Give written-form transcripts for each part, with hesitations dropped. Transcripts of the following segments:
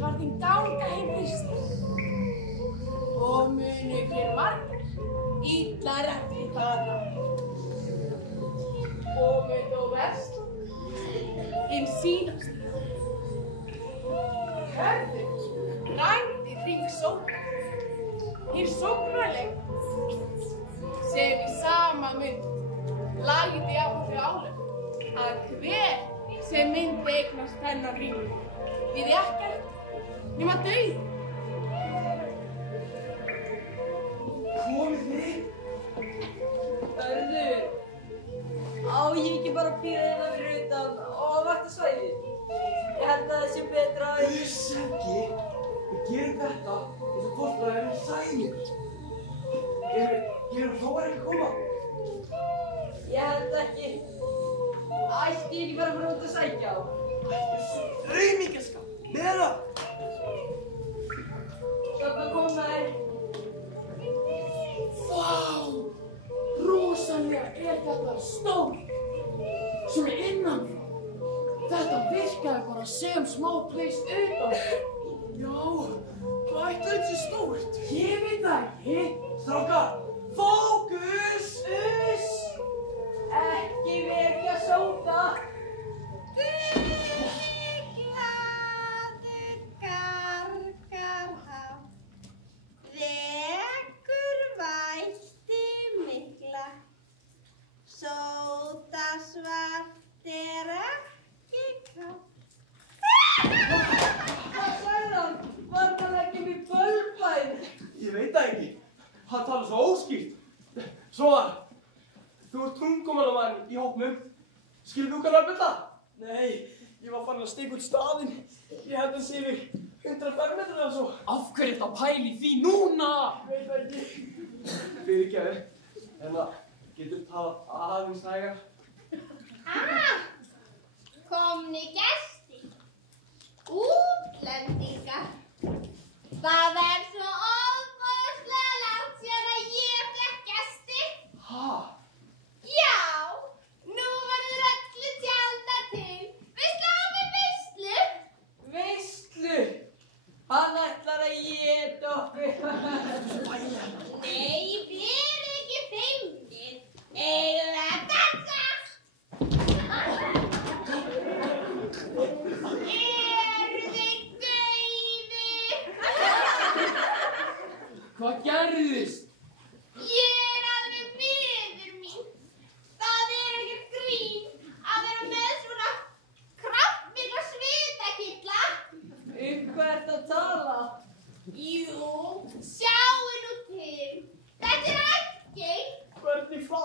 var þín ganga heim fyrst. Og munu hver margar illar eftir hana. Og mun þó verst hinn sínast. Hörður rændi hring sókn, hinn sóknarleg, sem í sama mund lagði á þau álöf að hver sem myndi eignast þennan hring við ekkert nema dauð. Komið þið? Hörður, á ég ekki bara að bíða hérna fyrir utan og vakta svæðið? Ég held að það sé betra að... Þess ekki, við gerum þetta eins og hvort það eru sænir. Eru hróar ekki að koma? Ég held ekki. Ætti ég ekki bara að fara út að sækja á? Reymingaskap, meðra! Stoppa að koma þér. Vá! Rosalega þetta stórt! Svona innanfrá. Þetta virkaði bara sem smá tvist utan. Já, hvað ætli þetta sé stórt? Ég veit það ekki. Strákar, fókus! Ekki vekja sóta. Glaður gargar hátt, vekur vætti mikla, sóta svart ekki kátt. Hvað sagði hann? Var hann ekki með bölbæn? Ég veit það ekki. Hann talar svo óskýrt. Svo var, þú ert tungumannamaðurinn í hópnum. Skilur þú hvað að bylla? Nei, ég var farin að stíka út staðinn. Ég held að sé við 100 fermetrar eða svo. Af hverju þetta pæli því núna? Veit það ekki. Fyrirgefðu, en það getur talað aðeins hægar. Komni gestir, útlendingar. Það er svo ofboðslega langt síðan að ég fékk gesti. Ha? Já, nú verður öllu tjálta til. Við sláum í veislu. Veislu? Hann ætlar að éta okkur. Nei, þið eru ekki fengið. Eigum við að dansa? Eru þið dauðir? Hvað gerðist? Ég er alveg miður mín. Það er ekkert grín að vera með svona kraftmikla svitakirtla. Hvað ertu að tala? Jú, sjáu nú til. Þetta er algengt. Hvernig þá?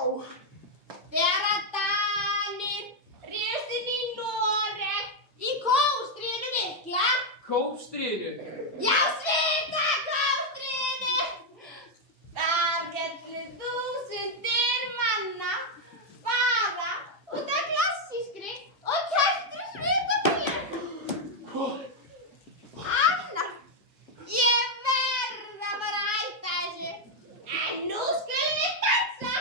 Þegar að Danir réðust inn í Noreg í kóstríðinu mikla. Kóstríðinu? Já, svitakóstríðinu! Þar féllu þúsundir manna bara út af klassískri og kærtri svitapílu. Annar, ég verð að fara að hætta þessu. En nú skulum við dansa!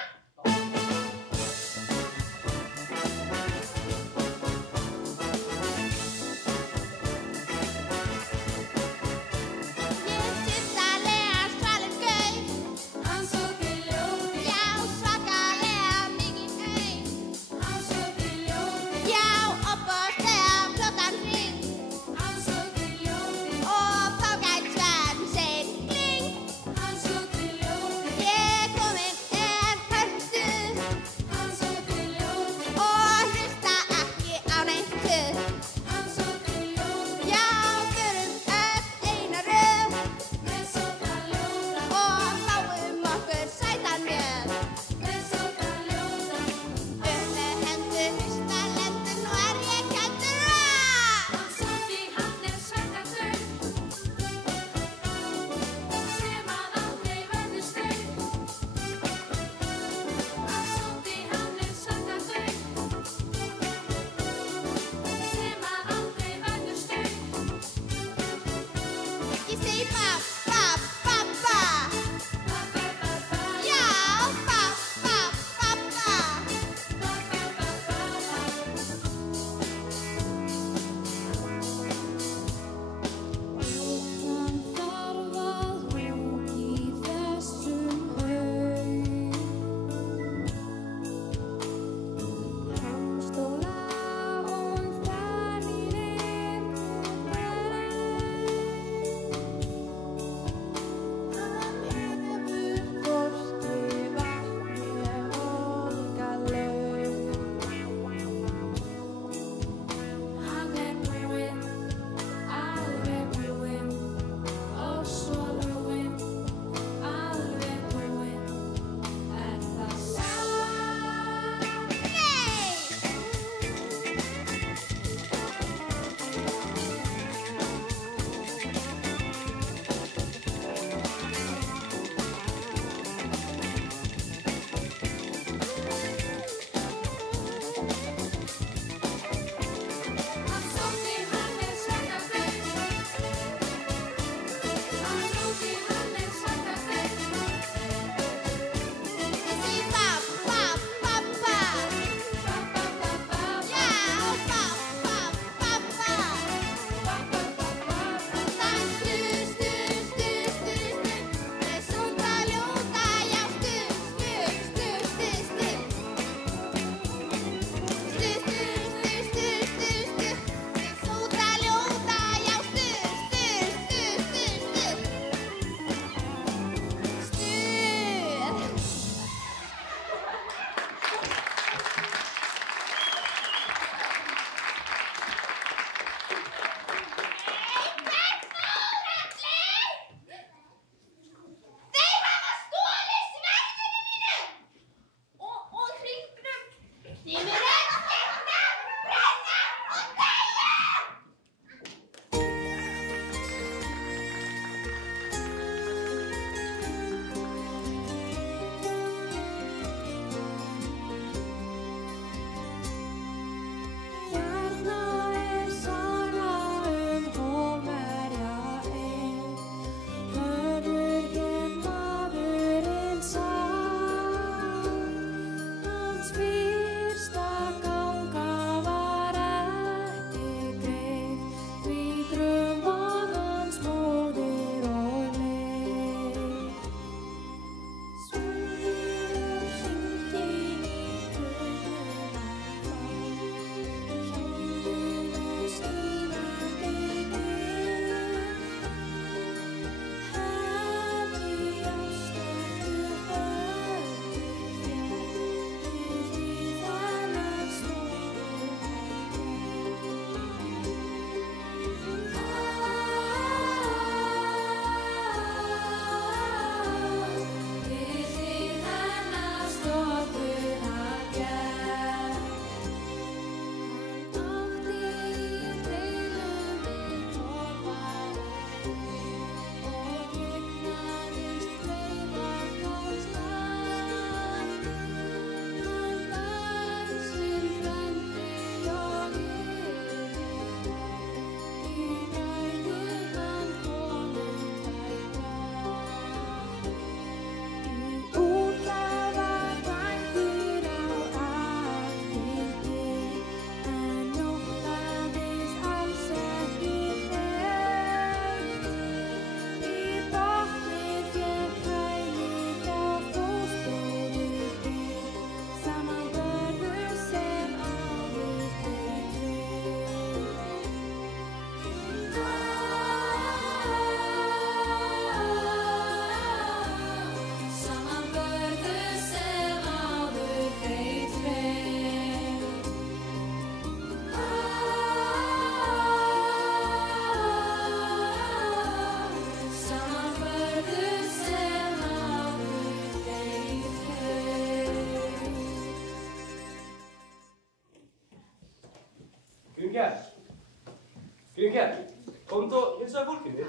Grímkell, komdu og hilsaðu fólkinu.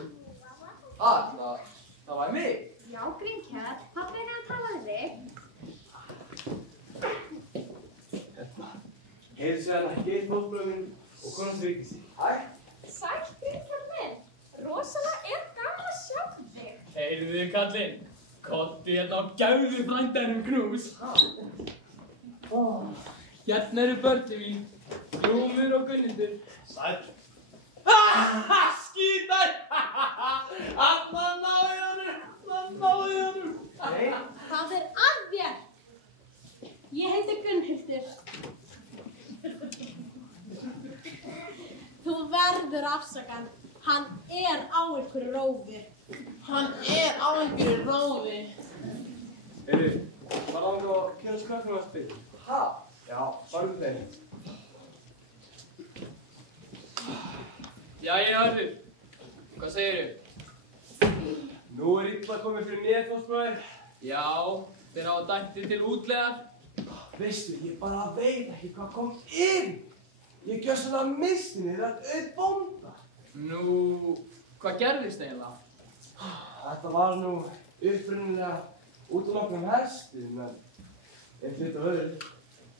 Það var mig. Já, Grímkell, pabbi er að tala við þig. Heyrðu hérna, Geir fótbróður minn og konan Vigdís. Sæll, Grímkell minn. Rosalega er gaman að sjá þig. Heyrðu kallinn, komdu hérna og gefðu frændanum knús. Hérna eru börnin mín, Glúmur og Gunnhildur. Sæll. Skítar! Allan náði honum. Nei. Það er að þér. Ég heiti Gunnhildur. Þú verður afsakan. Hann er á einhverju rófi. Hann er á einhverju rófi. Heyrðu, var langt að kynna skrakknum að spila? Ha? Já, farðu þeim. Jæja, Arður, hvað segirðu? Nú er illa komið fyrir mér, fótbróður. Já, þeir hafa dæmt þig til útlegar. Veistu, ég bara veit ekki hvað kom inn. Ég gjör svona mistinni þegar auð bónda. Nú, hvað gerðist eiginlega? Þetta var nú upprunnilega út á nokkrum hestum, en ég flytt á öðru.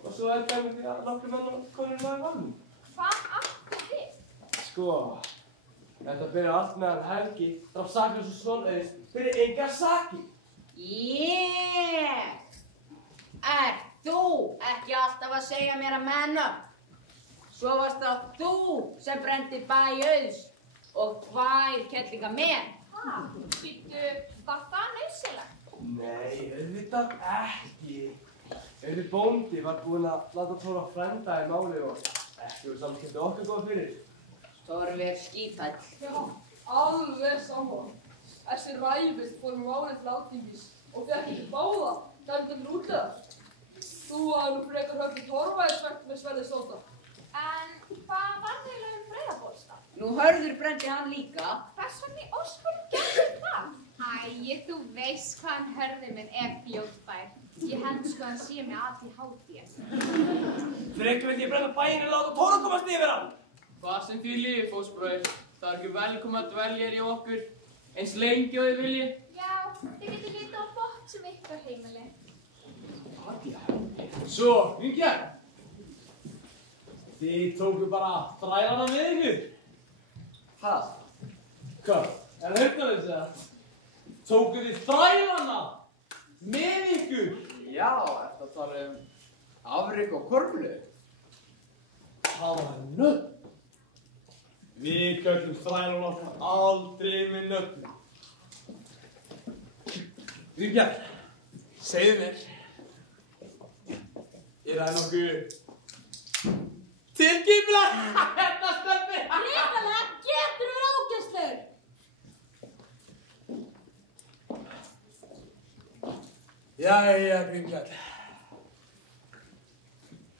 Og svo endaði því að nokkrum menn konur var í valnum. Hvað áttu við? Sko, þetta byrja allt meðan Helgi draf saklaus og svonauðs fyrir engar sakir. Er þú ekki alltaf að segja mér að menna? Svo varst það þú sem brendi bæ auðs og tvær kettlinga menn. Býttu, var það nauðsynlegt? Nei, auðvitað ekki. Auðvitað bóndi var búinn að láta tóra frænda í máli og ekki voru samskipti okkar góða fyrir. Þorvir skítall. Já, alveg saman. Þessi ræfist fór málið til Alþingis og fekk ekki báða dæmda til útlegar. Þú hafði nú frekar höfði torfæðisvegt með Sverri Sóta. En hvað var þeirlega Breiðabólstað? Nú Hörður brendi hann líka. Hvers vegna í ósköpunum gerði það? Æ, þú veist hvað hann Hörður minn er fljótfær. Ég held sko að hann sé mig ADHD. Frekar vil ég brenna bæinn og láta tóra komast yfir hann. Hvað sem því lífi, fósbróðir, það er ekki velkoma að dvelja í okkur, eins lengi og þið vilji. Já, þið getur litið á bótt sem ykkur heimili. Svo, Grímkell. Þið tóku bara þrælana með ykkur. Hvað? Er það heyrnarleys eða? Tóku þið þrælana með ykkur? Já, ertu að tala afrik og korflu? Það var nöfn. Við köllum þrælana okkar aldrei með nöfn. Grímkell, segðu mér. Er það nokkuð tilgifla? Þetta stöfni! Réttalega getur þú ágæstur! Jæja, Grímkell.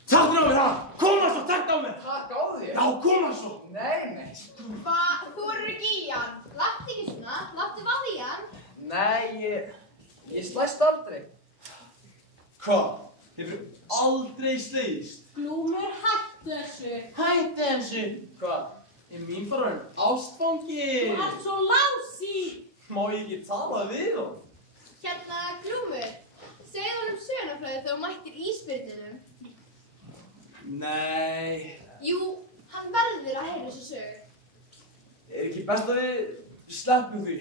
Takk á mér það! Koma svo, takk á mér! Takk á þér? Já, koma svo! Nei. Þú eru ekki í hann. Láttu ekki svona, láttu vaða í hann. Nei, ég slæst aldrei. Hvað? Hefur aldrei slegist? Glúmur, hættu þessu. Hætti þessu! Hvað? Er mín bara ástfangi? Þú ert svo lási. Má ég ekki tala við hann? Hérna, Glúmur, segðu honum sögunarfræði þegar þú mættir ísbyrninum. Nei. Jú, hann verður að heyra þessu sögu. Er ekki best að við sleppum því?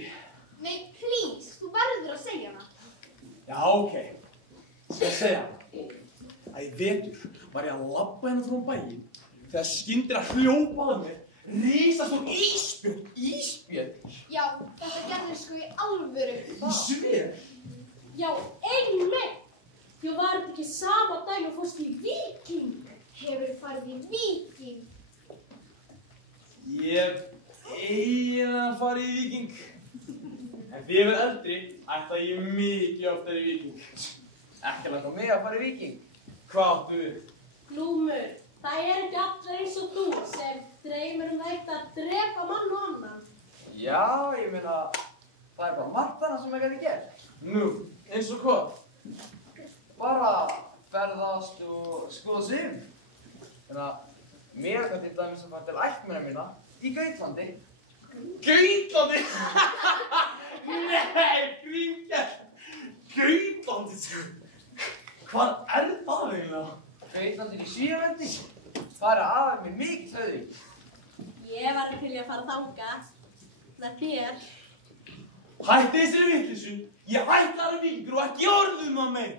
Nei, please, þú verður að segja hana. Já, ok. Skal segja hann. Að í vetur var ég að labba hérna frá bæinn þegar skyndir að hljópa að mér risastór ísbjörn. Já, þetta gerðir sko í alvöru. Ísbjörn? Já, einmitt. Þú var ekki sama dag og fórst í Víking. Hefur farið í Víking. Ég hef eiginlega farið í Víking. En því ég verð eldri ætla ég mikið oftar í Víking. Ekki langa mig að fara í Víking. Hvað áttu við? Glúmur, það er ekki allir eins og þú sem dreymir eitt að drepa mann og annan. Já, ég meina, það er bara margt annað sem ég gæti gert. Nú, eins og hvað? Bara ferðast og skoða sig. Þannig að mér er til dæmis að fara til ættmenna mína Í Gautlandi. Gautlandi? Nei, grímkjær. Gautlandi? Hvar það eiginlega? Gautlandi í Svíaveldi. Það aðeins með mikill höfðing. Ég var til í að fara þangað. Með þér. Hætti þessari vitleysu. Ég ætlar að vingur og ekki orðum á mig.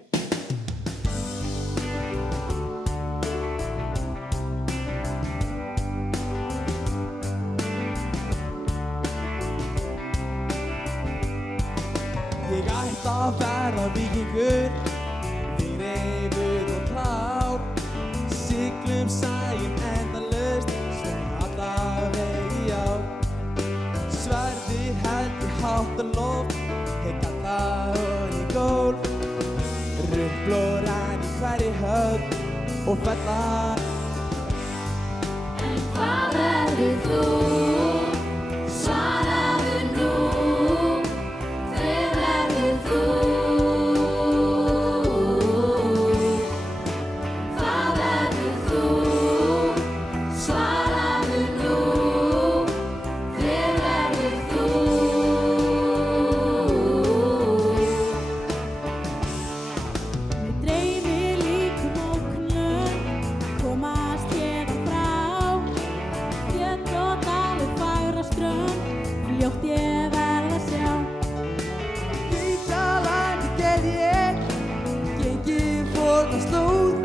Ég ætla að verða víkingur, við reifuð og klár. Siglum sæinn endalaust, sem alla vegi á. Sverðið heldur hátt á loft, heit alla og í gólf. Rugblóð renn í hverri höfn og fella. En hvað verður þú? Svaraðu nú. Hver verður þú? Hvað verður þú? Svaraðu nú. Hver verður þú? Mig dreymir líkum ókunnum, komast héðan frá. Fjöll og dalur, fagra strönd, fljótt ég verð að sjá. Gautalandi gerð ég, gengið fornast slóð.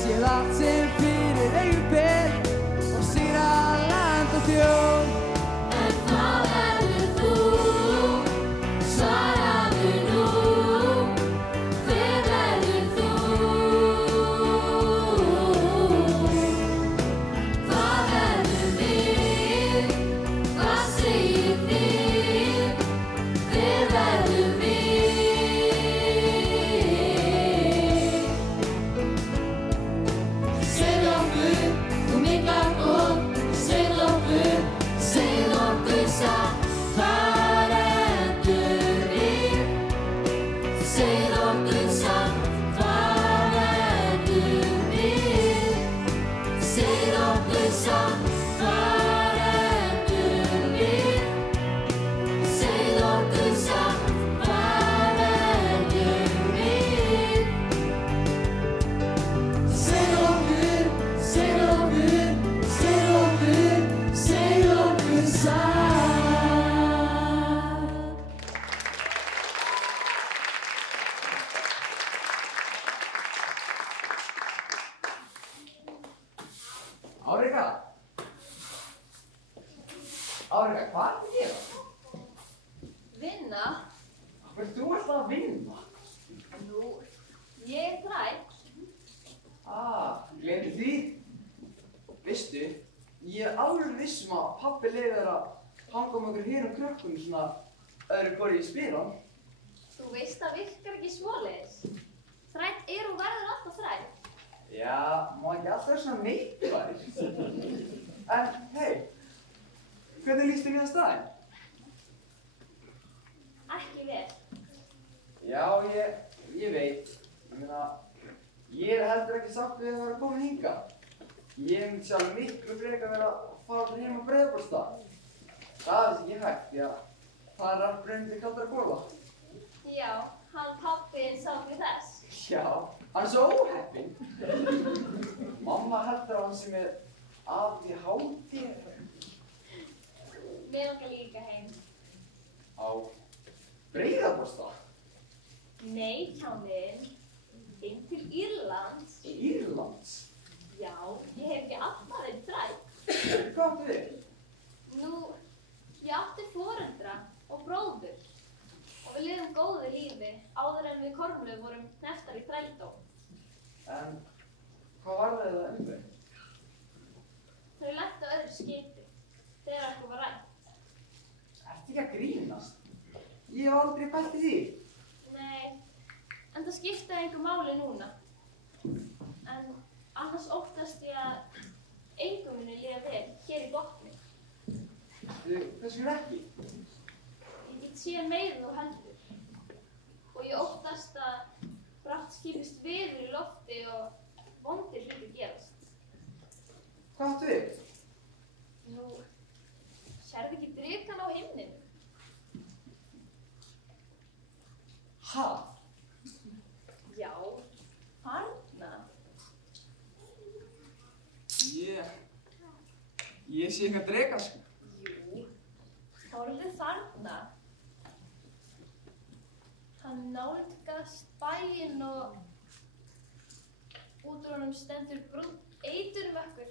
Séð allt sem fyrir augum ber og sigrað land og þjóð. En hvað verður þú? Svaraðu nú. Hver verður þú? Hvað verður við? Hvað segir þið? Hver verður við? Segð okkur, þú mikla góð, segð okkur satt, hvar endum við? Segð okkur satt, hvar endum við? Segð okkur satt, hvar endum við? Segð okkur satt, hvar endum við? Segð okkur, segð okkur, segð okkur, segð okkur satt. Árika, hvað er það að gera? Vinna? Hvað er þú alltaf að vinna? Nú, ég er þræll. Gleymdi því. Veistu, ég er alveg viss að pabbi leyfir þér að hanga um okkur hinum krökkum svona öðru hvoru í spílan. Þú veist það virkar ekki svoleiðis. Þræll er og verður alltaf þræll. Já, má ekki alltaf vera svona neikvæður. En, hei, hvernig líst þér nýjan staðinn? Ekki vel. Já, ég veit. Ég meina, ég er heldur ekki sátt við að vera komin hingað. Ég myndi sjálf miklu frekar vera að fara allir heim á Breiðabólstað. Það er ekki hægt, því að það er allt brennandi kaldara gola. Já, hann pabbiðinn sá fyrir þess. Já, hann er svo óheppinn. Mamma heldur að hann sem er ADHD. Mér langar líka heim. Á Breiðabólstað? Nei, kjáninn. Inn til Írlands. Írlands? Já, ég hef ekki alltaf einn þræll. Hvað áttu við? Nú, ég átti foreldra og bróður. Og við lifum góðu lífi áður en við Kormlöf vorum hneftar í þrældóm. En hvað var það um þau? Þau lentu á öðru skipi þegar okkur var rætt. Ertu ekki að grínast? Ég hef aldrei pælt í því. Nei, en það skiptaði engu máli núna. En annars óttast ég að engum muni líða vel hér í botni. Hvers vegna ekki? Ég get séð meira en þú heldur. Og ég óttast að brátt skipist veður í lofti og vondir hlutir gerast. Hvað áttu við? Nú, Ha? Já, þarna. Ég sé eitthvað drega, sko. Jú, horfðu þarna. Hann nálgast bæinn og út úr honum stendur brúnn eiturmökkur.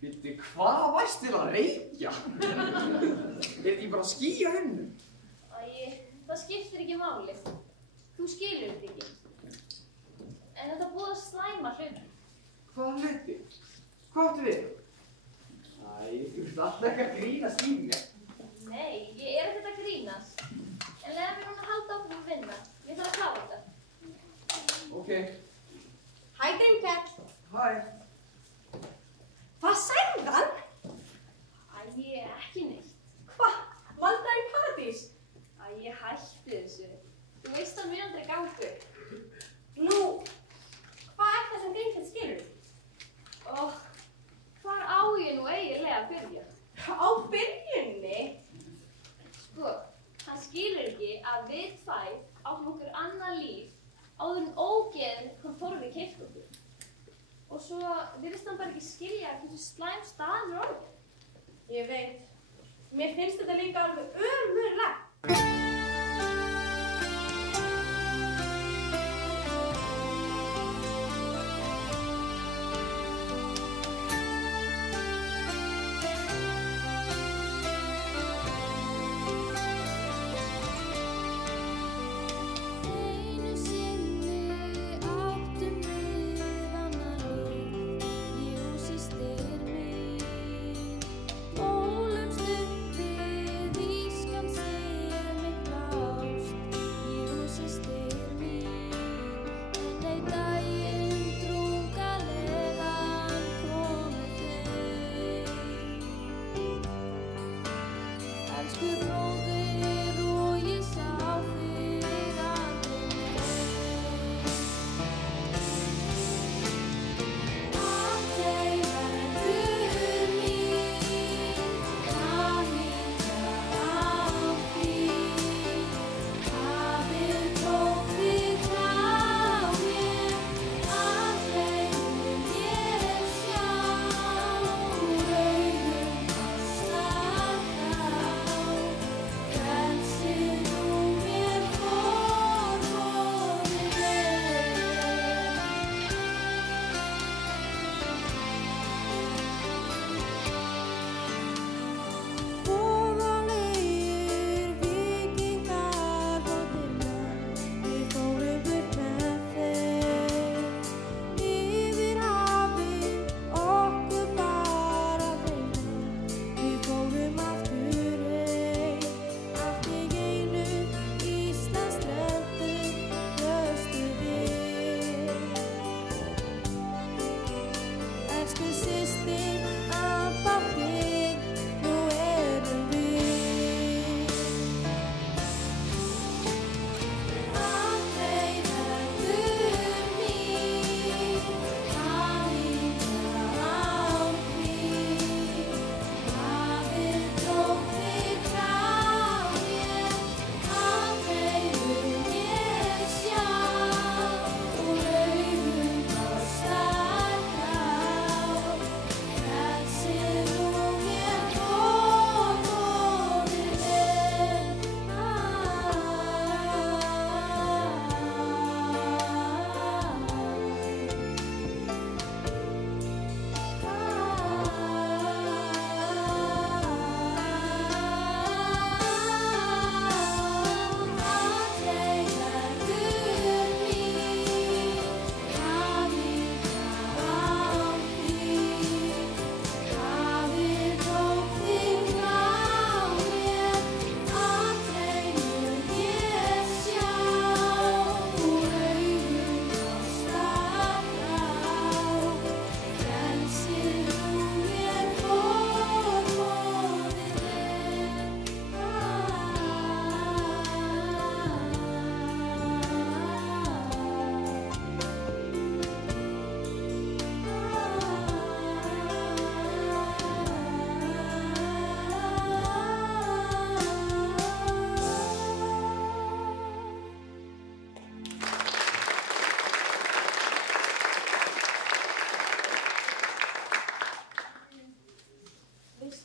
Bíddu, hvað varst þér að reykja? Er þetta bara ský á hennum? Það skiptir ekki máli. Þú skilur þetta ekki. En þetta er búið að slæma hluti. Hvaða hluti? Hvað áttu við? Þú ert alltaf ekki að grínast í mér. Nei, ég er ekkert að grínast. En leiða mér núna að halda áfram að vinna. Ég þarf að klára þetta. Ok. Hæ, Grímkell. Hæ. Hvað sagði hann? Ekki neitt. Hvað? Valdaði í paradís? Ég hætti þessu. Þú veist að mér aldrei gangu. Nú, hvað er það sem Grímkell skilur? Hvar á ég nú eiginlega að byrja? Á byrjunni? Sko, hann skilur ekki að við tvær áttum okkur annað líf áður en ógeðin kom Torfi keypt okkur. Og svo virðist hann bara ekki skilja hversu slæm staðan er orðin. Ég veit. Mér finnst þetta líka alveg ömurlegt. Einu sinni áttum við annað líf, ég og systir mín. Ólumst upp við ískan sem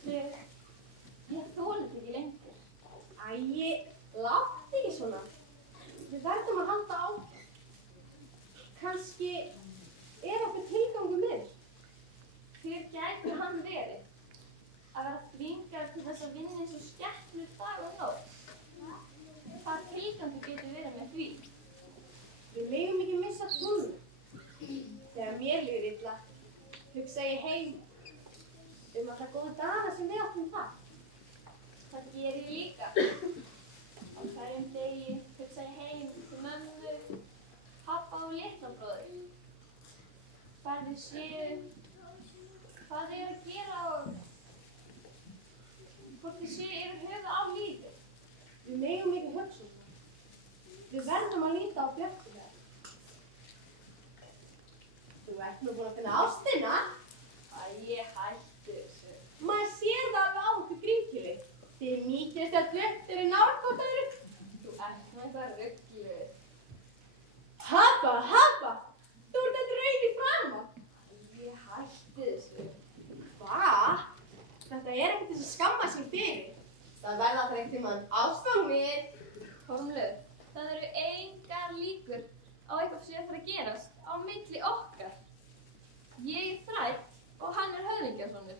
Ég þoli þetta ekki lengur. Æi, láttu ekki svona. Við verðum að halda á. Kannski okkur tilgangur með. Hver gæti hann verið? Að vera þvingaður til þess að vinna eins og skepnur dag og nótt. Hvað tilgangur getur verið með því? Við megum ekki missa trúna. Þegar mér líður illa, hugsa ég heim alla góðu daga sem við áttum það. Það gerir ég líka. Á hverjum degi hugsa ég heim til mömmu, pabba og litla bróður. Hvar þau séu, hvað þau eru að gera og hvort þau séu yfir höfuð á lífi. Við megum ekki hugsa það. Við verðum að líta á Björtu þegar. Þú ert nú búin að finna ástina. Ég hætti þessu. Maður sér það alveg á okkur Grímkjöli. Þið mýkist að döttir í nárkort öðru. Þú ert nú eitthvað ruggluð. Habba! Þú ert að rauð í framan. Ég hætti þessu. Hvað? Þetta er ekkert þess að skamma sig fyrir. Það verða það ekkert tímann ástfangið. Kormlöf, það eru engar líkur á eitthvað sem er að gerast á milli okkar. Ég er þræll og hann er höfðingjarsonur.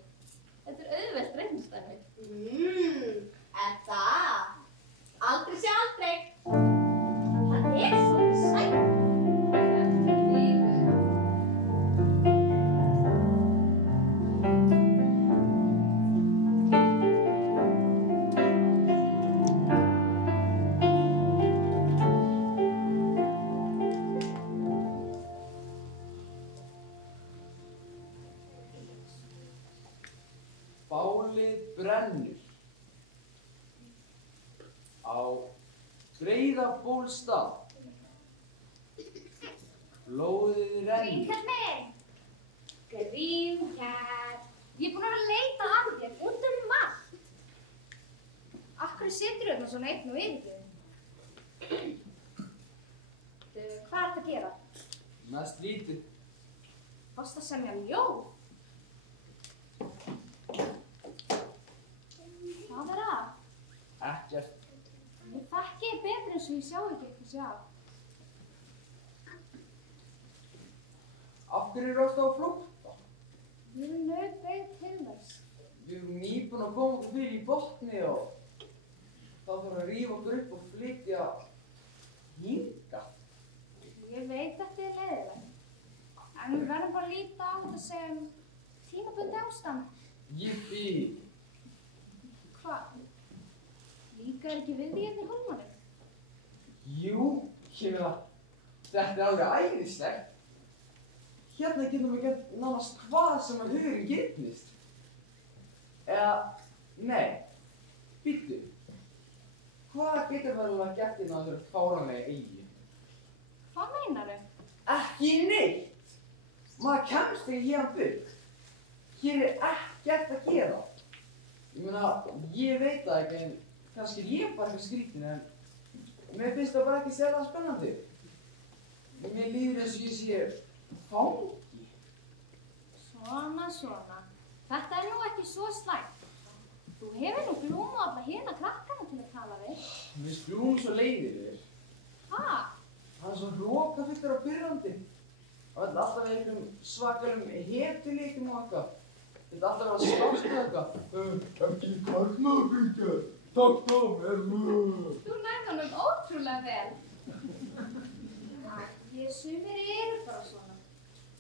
Þetta er auðvelt reynstæmi. Það? Aldrei sé aldrei. Hann er svolítið sætt. Bálið brennur á Breiðabólstað. Blóðið rennur. Grímkell minn! Grímkell! Ég er búin að vera að leita að þér út allt. Af hverju situr þarna svona einn og yfirgefinn? Hvað ertu að gera? Mest lítið. Varstu að semja ljóð? Hvað er það? Ekkert. Ég þekki þig betur eins og ég sjá ekki eitthvað sjá. Af hverju eru alltaf á flótta? Við erum nauðbeygð til þess. Við erum nýbúin að koma okkur fyrir í botni og þá þarf að rífa okkur upp og flytja hingað. Ég veit þetta er leiðilegt. En við verðum bara að líta á þetta sem tímabundið ástand. Jippi! Hvað? Líkar ekki við því hérna í Hólmanum? Jú, ég meina, þetta er alveg æðislegt. Hérna getum við gert nánast hvað sem að hugurinn girnist. Eða, nei, býttu. Hvað getur vel að gert inn á þessari fáránlega eigi? Hvað meinar þau? Ekki neitt! Maður kemst ekki hérna burt. Hér er ekkert að gera. Ég meina, ég veit það ekki, en kannski er ég bara eitthvað skrítin, en mér finnst það bara ekki sérlega spennandi. Mér líður eins og ég sé fangi. Svona. Þetta er nú ekki svo slæmt. Þú hefur nú glúmað alla hérna krakkana til að tala við. Við skrúum svo leiðir þér. Ha? Það er svo hrókafylltur og pirrandi. Það er alltaf við einhverjum svakalum hetjuleikum og eitthvað. Þetta er alltaf að vera að slást með eitthvað. Ekki karlmaður, takk á mér. Þú nærði honum ótrúlega vel. Ég sumir eru bara svona.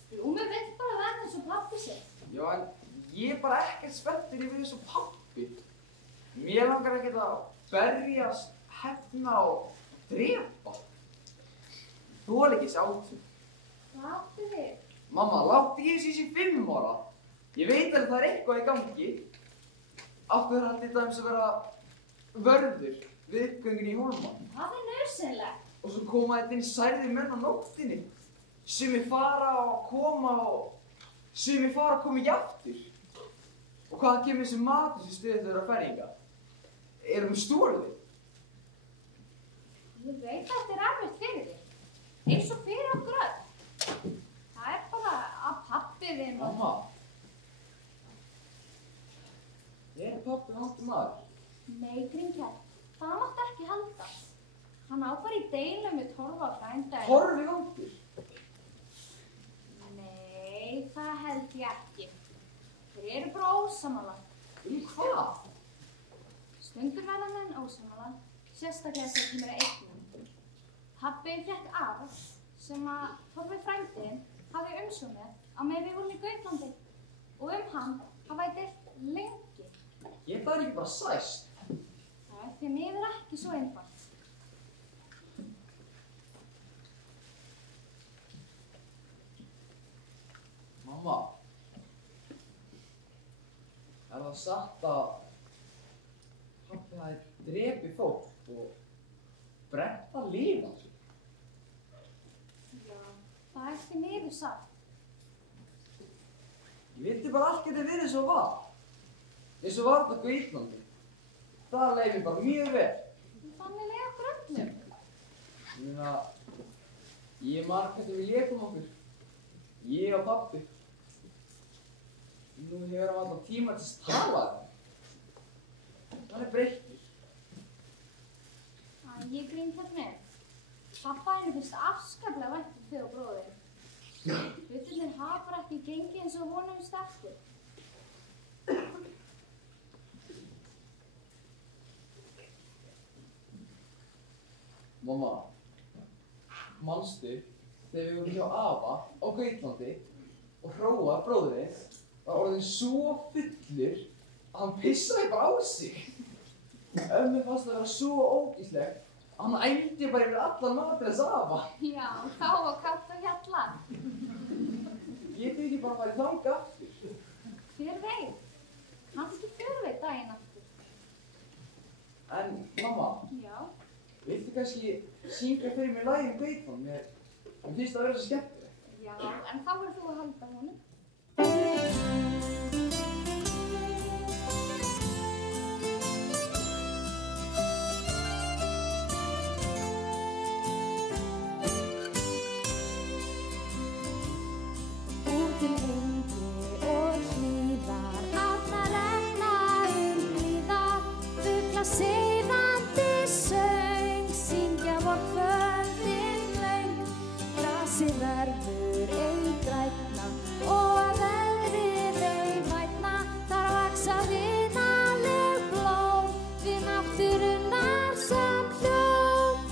Glúmi vill bara verða eins og pabbi sitt. Já, en ég er bara ekkert spenntur yfir þessu pabbi. Mér langar ekkert að berjast, hefna og drepa. Þú er ekki þessi átök. Hvað áttu við? Mamma, láttu ekki þessi 5 ára. Ég veit að það er eitthvað í gangi. Áttu þér haldið þetta eins að vera vörður við uppgöngin í Hólman. Það er nauðsynlegt. Og svo koma þetta inn særðir menn á nóttinni. Sumir fara og koma og sumir fara og koma ekki aftur. Og hvað kemur þessi matur sem stuðið þau að ferja? Erum við stólið? Ég veit að þetta er erfitt fyrir þig. Eins og fyrir okkur öll. Það er bara að pabbi þinn og... Mamma. ekki pabbi vandur maður? Nei, Grímkell, það mátti ekki halda. Hann á bara í deilum við Torfa frænda. Torfi vandur? Nei, það held ég ekki. Þeir eru bara ósammála. Hvað? Stundur verða menn ósammála, sérstaklega þegar kemur að eignum. Pabbi fékk arf sem að Torfi frændinn hafði umsjón með á meðan við vorum í Gautlandi og hann hafa ég deilt lengi. Ég það ekki bara sæst. Það er því miður ekki svo einfalt. Mamma, er það satt að pabbi hafi drepið fólk og brennt að lifa? Já, það er því miður satt. Ég vildi bara allt geti verið svo var. Eins og var þetta Gautlandi. Það leið mér bara mjög vel. Þannig leið okkur öllum. Ég meina, ég man hvernig við lékum okkur. Ég og pabbi. Nú hefur hann allan tíma til að tala það. Það er breyttur. Ég Grímkell minn. Pappa henni finnst afskaplega vænt þig og bróðir. Hlutirnir hafa bara ekki gengið eins og honum sterkur. Mamma, manstu þegar við vorum hjá afa á Gautlandi og Hróar, bróðir, var orðinn svo fullur að hann pissaði bara á sig. Ömmu fannst það vera svo ógeðslegt að hann ældi bara yfir allan matur þess afa. Já, þá var kalt og hjalla. Getum við ekki bara farið þangað aftur? Hver veit? Kannski förum við daginn aftur. En, mamma, Já. viltu kannski syngja fyrir mig lagið um Gautlandi? Mér finnst það að vera svo skemmtilegt. Já, en þá verður þú að halda honum. Út engi og hlíðar, árnar renna hlíðar, fuglar seiðandi söng, syngja vor kvöldin löng, grasið verður ei grænna og að veðrið ei vænna, þar vaxa vinaleg blóm, við náttúrunnar sem hljóm.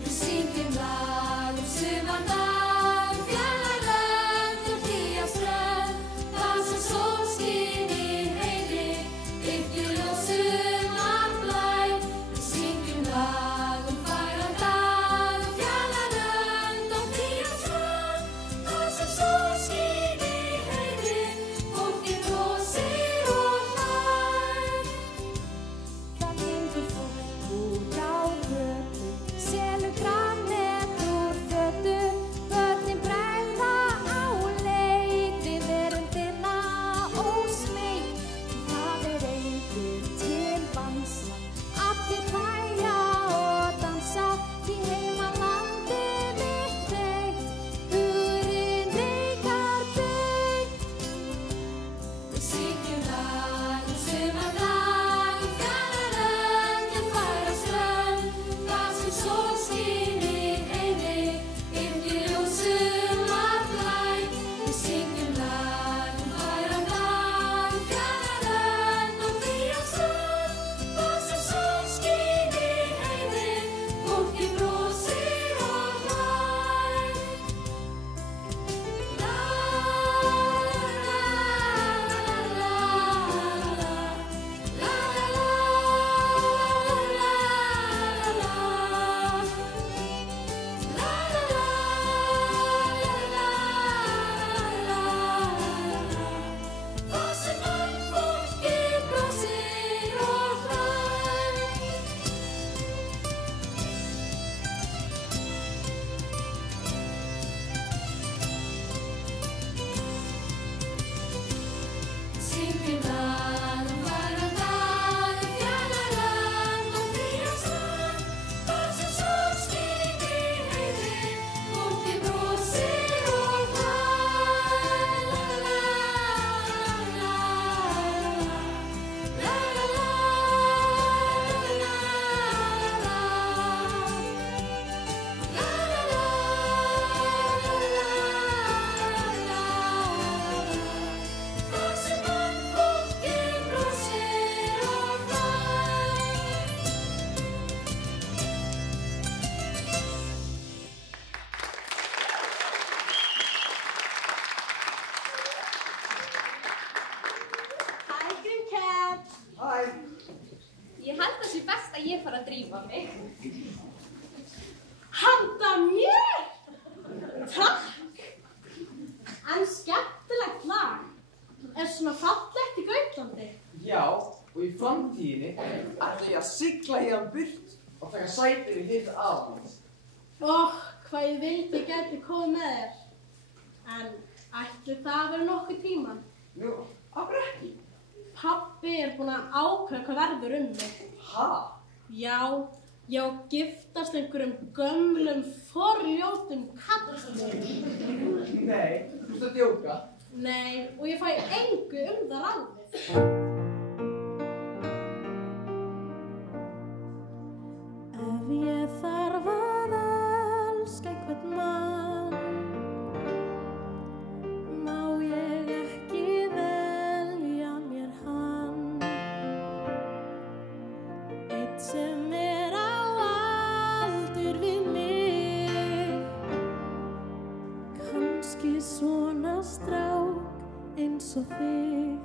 Við syngjum lag sumardag, fjarlæg lönd og hlýja strönd, þar sem sólskinið heyrir, byrgir ljósum að ég fara að drífa mig. Handa mér! Takk! En skemmtilegt lag. Er svona fallegt í Gautlandi? Já, og í framtíðinni ætla ég að sigla hérna burt og taka sæti við hlið aðeins. Hvað ég vildi ég gæti komið með þér. En ætli það vera nokkuð tíman? Nú, af hverju ekki? Pabbi er búinn að ákveða hvað verður mig. Ha? Já, ég á að giftast einhverjum gömlum forljótum kalli. Nei, þú ert að djóka. Nei, og ég fæ engu það ráðið. Ef ég þarf að elska einhvern mann, má ég ekki velja mér hann. Einn sem er á aldur við mig, kannski svona strák eins og þig.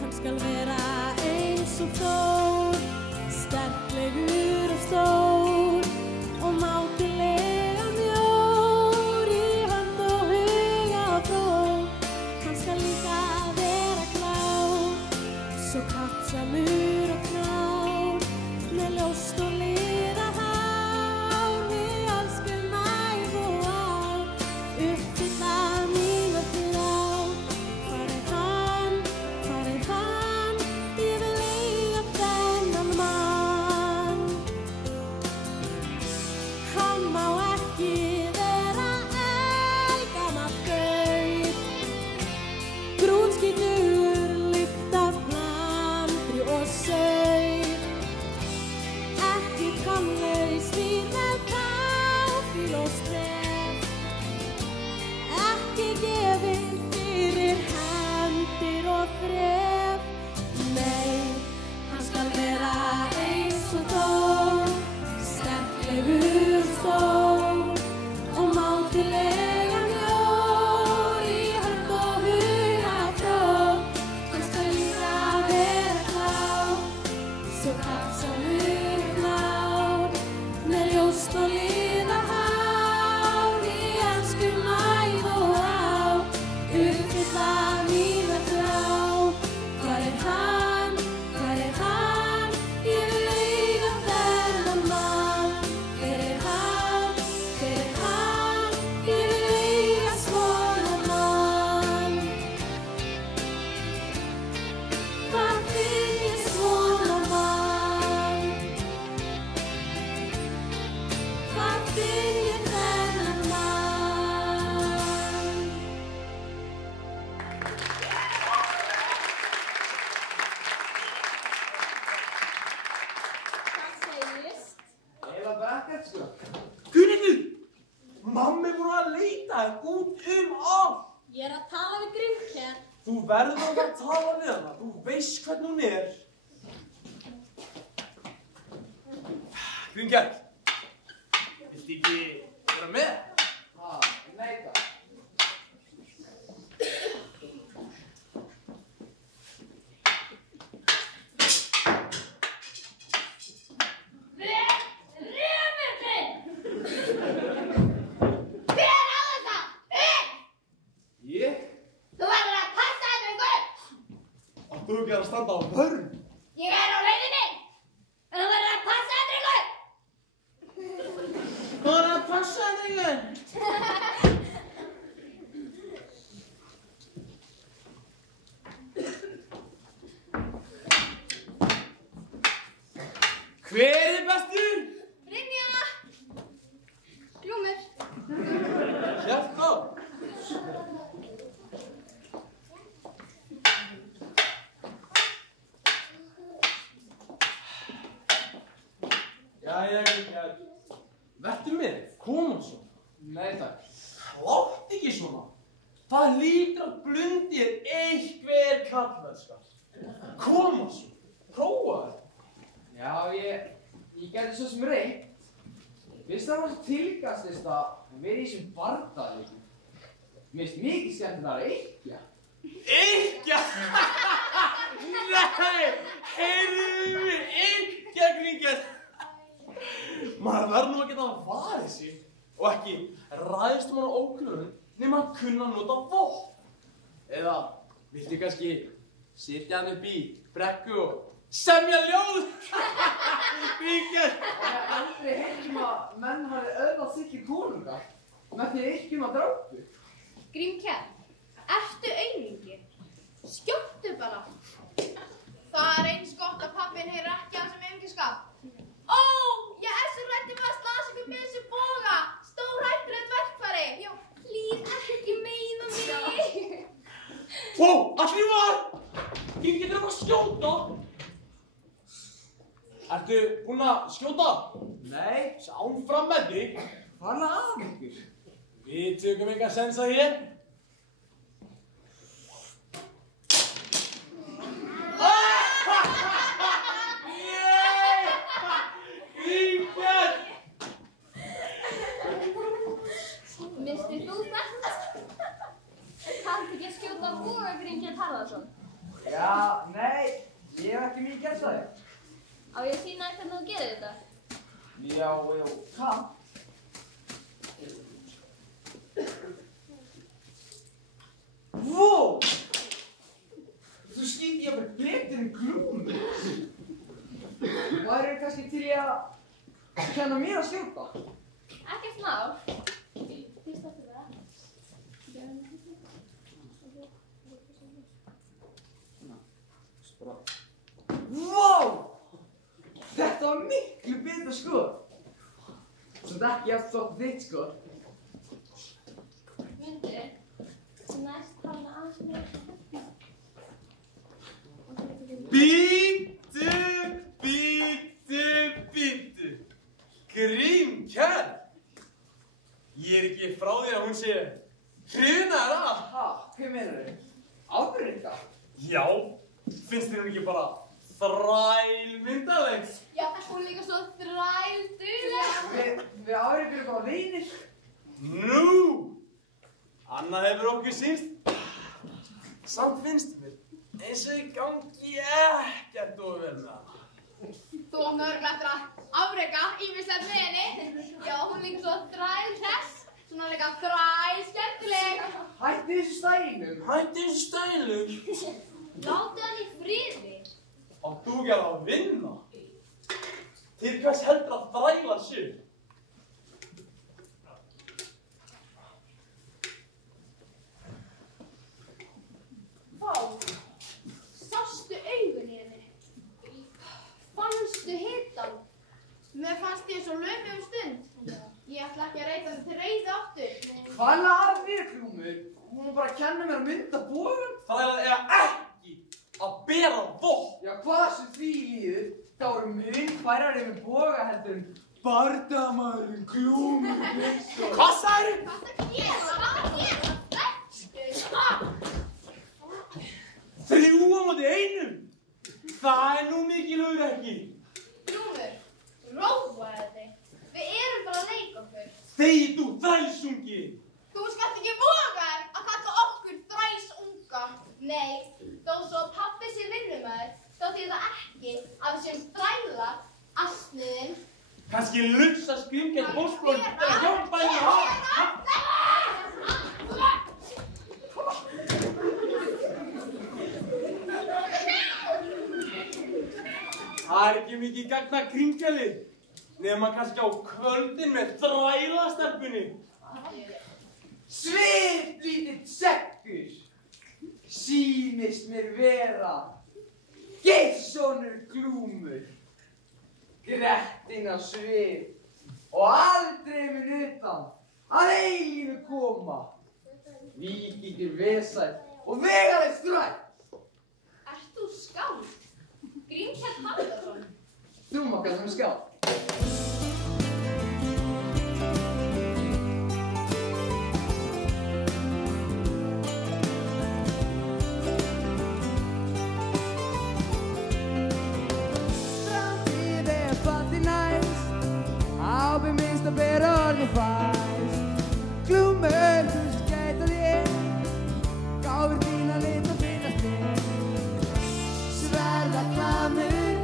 Hann skal vera eins og Þór, sterklegur og stór og mátulega mjór í hönd og huga og brók. Hann skal líka vera klár, svo kappsamur og knár, með ljóst og liðað hár. Við elskum æð og ár, uppfylla mína þrá. Hvar er hann? Hvar er hann? Ég vil eiga þennan mann. Hann má ekki vera eldgamall gaur, brúnskítugur, lykt af hlandri og saur. Ekki tannlaus vín með táfýl og stref, ekki gefinn fyrir hendur og þref. Nei, hann skal vera eins og Þór, sterklegur og stór og mátulega mjór í hönd og huga og brók. Hann skal líka vera klár, svo kappsamur og knár, með ljóst og liðað hár. Við elskum æð og ár, uppfylla mína þrá. Hvar er hann? Hvar er hann? Ég vil eiga þennan mann. Hver er hann? Hver er hann? Ég vil eiga svona mann. Hvar finn ég svona mann? Hvar finn ég þennan mann? Hvað segist? Eða bara ekkert, sko. Gunnhildur! Mamma er búin að leita þér út allt. Ég er að tala við Grímkell. Þú verður að tala við hana. Þú veist hvernig hún er. Grímkell, viltu ekki vera með? Ha, nei það. Hver á þetta? Ég? Þú verður að passa þér, drengur! Áttu ekki að standa á vörn? Ég er á leiðinni! En þú verður að passa þér, drengur! Þú verður að passa þér, drengur! Hver er bestur? Brynja! Glúmur. Hjarta! Jæja, Grímkell. Vertu með, koma svo. Nei takk. Látt ekki svona. Það lítur að blundi er einhver kallmennskar. Koma svo. Prófa þetta. Já, ég gerði svo sem reynt. Finnst það var svo tilgastist að vera í þessum bardaðleikum. Mér finnst mikið skemmtilega að ykja. Ykja? Nei, heyrðu mig. ekki Grímkell. Maður verður nú að geta varið sig og ekki ræðst mann á ókunnum nema að kunna að nota vopn. Eða viltu kannski sitja hann upp í brekku og semja ljóð? Grímkell. Og það er aldrei heyrt að menn hafi öðlað sikir konunga með því yrkjum að drápu. Grímkell, ertu aumingi? Skjóttu bara. Það er eins gott að pappinn heyrir ekki af þessum aumingiskap. Ó, ég er svo hrædd að slasa ykkur með þessu boga. Stórhættulegt verkfæri. Já, plíð ekki meina mig. Ó, allir var! Grímkell er að skjóta. Ertu búinn að skjóta? Nei. Sjáum fram með þig. Hvað er að ykkur? Við tökum engan sensa hér. Grímkell! Mistir þú þetta? Kanntu ekki að skjóta boga, Grímkell Harðarson? Já, nei, ég hef ekki mikið gert það. Á ég að sýna þér hvernig þú gerir þetta? Já, kann. Wow! Þú skýtti ég bara betur en glúmur. Værirðu kannski til í að kenna mér að skjóta? Ekkert mál. Fyrst áttu bara. Wow! Þetta var miklu betur skot. Svo þetta ekki eftir þótt þitt skot. Mundu, næst halda aðeins meira. Bíddu. Grímkell! Ég er ekki frá því að hún sé hrifin að það. Ha, hvað meinar þau? Afrita? Já, finnst þér hún ekki bara þrælmyndaleg? Já, hún er líka svo þrælduleg. Við Afrit erum bara vinir. Nú! Annað hefur okkur sýnst. Samt finnst mér eins og ég gangi ekkert of vel með hana. Þú átt örugglega eftir að afreka ýmislegt með henni. Já, hún er líka svo þrælhress. Svona líka þrælskemmtileg. Hætti þessu stælum. Láttu hann í friði. Átt þú ekki að vinna? Til hvers heldur að þræla sig? Vá, sástu augun í henni? Fannstu hitann? Mér fannst ég svo lömið stund. Ég ætla ekki að reyta þetta til reiði aftur. Hvað er að þér, Glúmur? Hún var bara að kenna mér að mynda bogan. Þrælar eiga ekki að bera vopn. Já, hvað sem því líður, þá eru mun færari með boga heldur en bardamaðurinn Glúmur Björnsson. Hvað sagðirðu? Hvað það gera? Þrjú á móti einum. Það er nú mikilvægur ekki. Glúmur, róaðu þig. Við erum bara að leika okkur. Þegi þú þrælsungi. Þú skalt ekki voga þér að kalla okkur þrælsunga. Nei, þó svo pabbi sé vinnumæður, þá þýðir það ekki að við séum þrælar, asniðinn. Kannski lussa Grímkell fóstbróðin til að hjálpa henni að hafa. Það er ekki mikið gagn að Grímkelli, nema kannski á kvöldin með þrælastelpunni. Sviflítill sekkur, sýnist mér vera Geirssonur Glúmur, Grettin á svif og aldrei mun utan að eilífu koma. Víkingur vesæll og vegaleg strætt. Ert þú skáld? Grímkell Harðarson? Þú má kalla mig skáld. Framtíð er fallið næst, ábyrgð minnst að bera orðið fæst. Glúmur, þú skæta þér, gáfur þín að lit að finnast mér. Sverða klamur,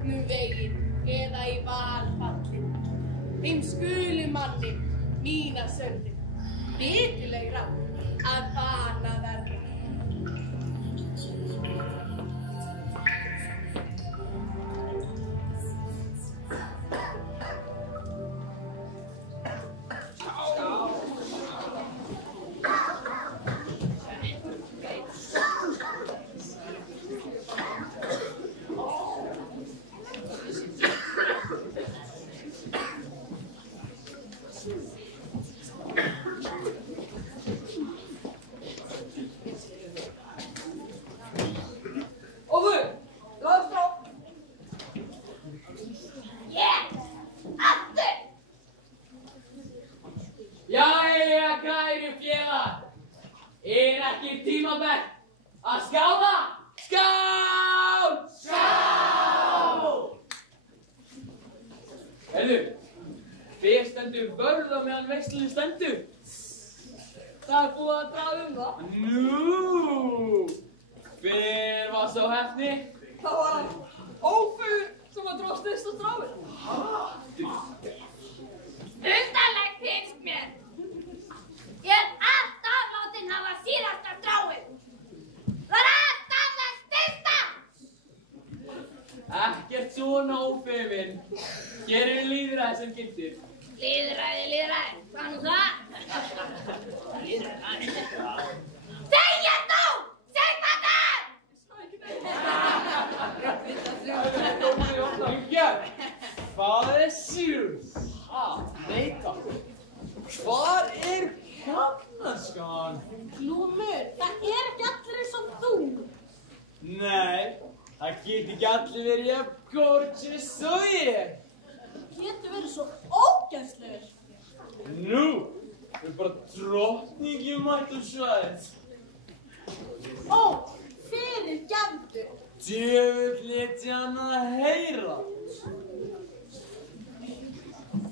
gegnum veginn eða í valfallin. Þeim skuli manni mína sörðin, vitilegra að bana verða.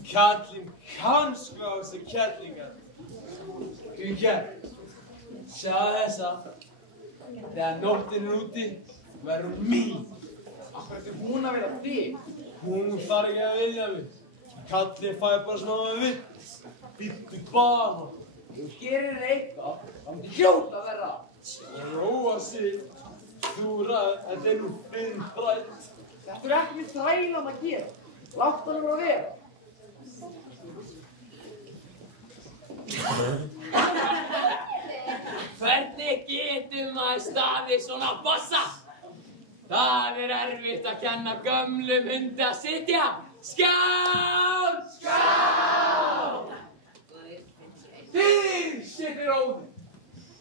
Kallinn kann sko á þessu kellingar. Sjáðu þessa. Þegar nóttin úti verður hún mín. Af hverju ætti hún að vera þig? Hún þarf ekki að vilja mig. Kallinn fær bara sem hann vill. Bíddu bara. Þú gerir eitthvað, þá myndi hljóta að vera. Róa sig. Þú ræður, þetta nú þinn þrætt. Þetta ekki við þrælan að gera. Láttu hann bara vera. Hvernig getur maður staðið svona bossa? Það erfitt að kenna gömlum hundi að sitja. Skál! Skál! Þið sittir óðin.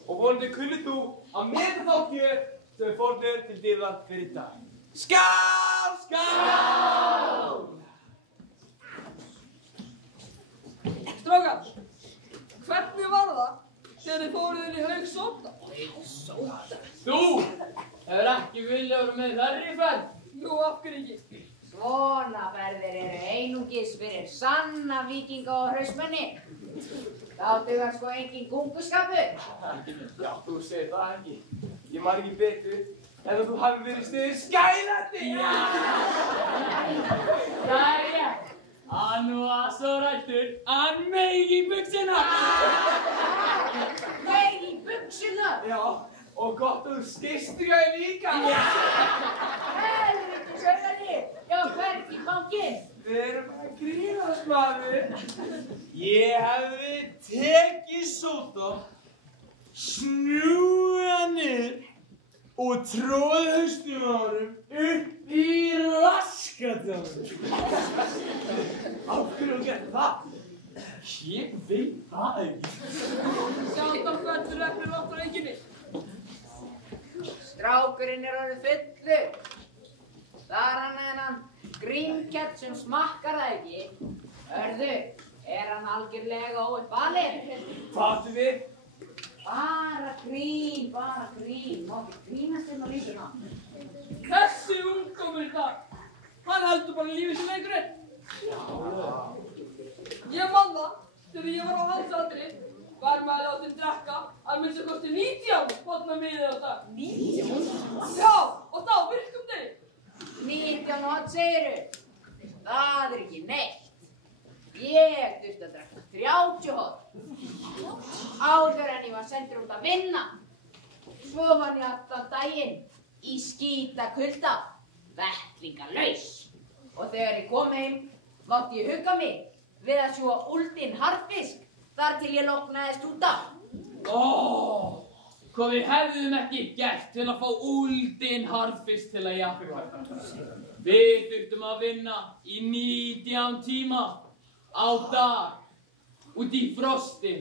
Og vonandi kunnir þú að meta þá gjöf sem við fórnir til dýrðar fyrir dag. Skál! Skál! Strákar, hvernig var það þegar þið fóruð inn í Haug Sóta? Þú hefur ekki viljað vera með þarri ferð. Nú, af hverju ekki? Svona ferðir eru einungis fyrir sanna víkinga og hraustmenni. Þá dugar sko engin gunguskapur. Já, þú segir það ekki. Ég man ekki betur en að þú hafi verið í stuði Skælandi. Já! Það er rétt. Hann var svo ræddur, hann meig í buxuna. Meig í buxuna? Já, og gott að þú skistir ég líka. Já! Helviti sögðari, já hvergi bankinn. Við erum að grínast, maður. Ég hefði tekið Sóta, snúið hann niður og tróðið haustum á honum upp í raskatanum. Af hverju þú gerði það? Ég veit það ekki. Sjaldan fellur eplið langt á reikinni. Strákurinn orðinn fullur. Þar hann hennan Grímkell sem smakkar það ekki. Hörðu, hann algjörlega óuppalinn? Hvað áttu við? Bara grín. Má ekki grínast inn á lífuna. Þessi ungdómur í dag, hann heldur bara lífið sem leikurinn. Ég man það, þegar ég var á hans aldri, var maður látið drekka að minnst að kosti 90 botna miðið á dag. 90? Já, og þá virkum þeir. 19 hot segiru. Það ekki neitt. Ég þurfti að drekka 30 hot. Áður en ég var sendur út að vinna. Svo var ég allan daginn í skítakulda, vettlingalaus. Og þegar ég kom heim, mátti ég hugga mig við að sjúga úldinn harðfisk þar til ég loknaðist út af. Hvað við hefðum ekki gert til að fá úldinn harðfisk til að jafna. Við þurftum að vinna í 19 tíma á dag, út í frosti,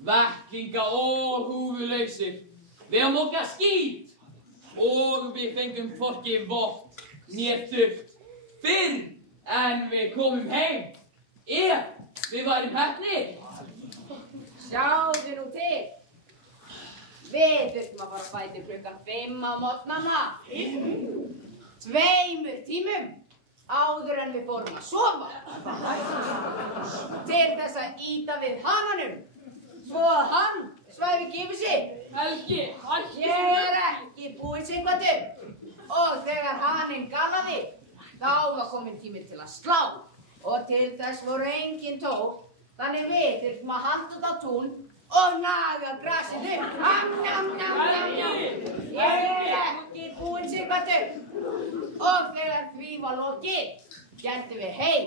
vettlinga og húfulausir. Við að moka skít og við fengum hvorki vott né þurft fyrr en við komum heim. Ef við værum heppnir. Sjáðu nú til. Við þurftum að fara á fætur klukkan 5 á morgnana. 2 tímum áður en við fórum að sofa. Til þess að ýta við hananum, svo að hann svæfi ekki yfir sig. Helgi, Ég ekki búinn Sighvatur. Og þegar haninn galaði, þá var kominn tími til að slá. Og til þess voru engin tól, þannig við þurftum að halda út á tún og naga grasið upp. Ég ekki búinn Sighvatur. Og þegar því var lokið, héldum við heim,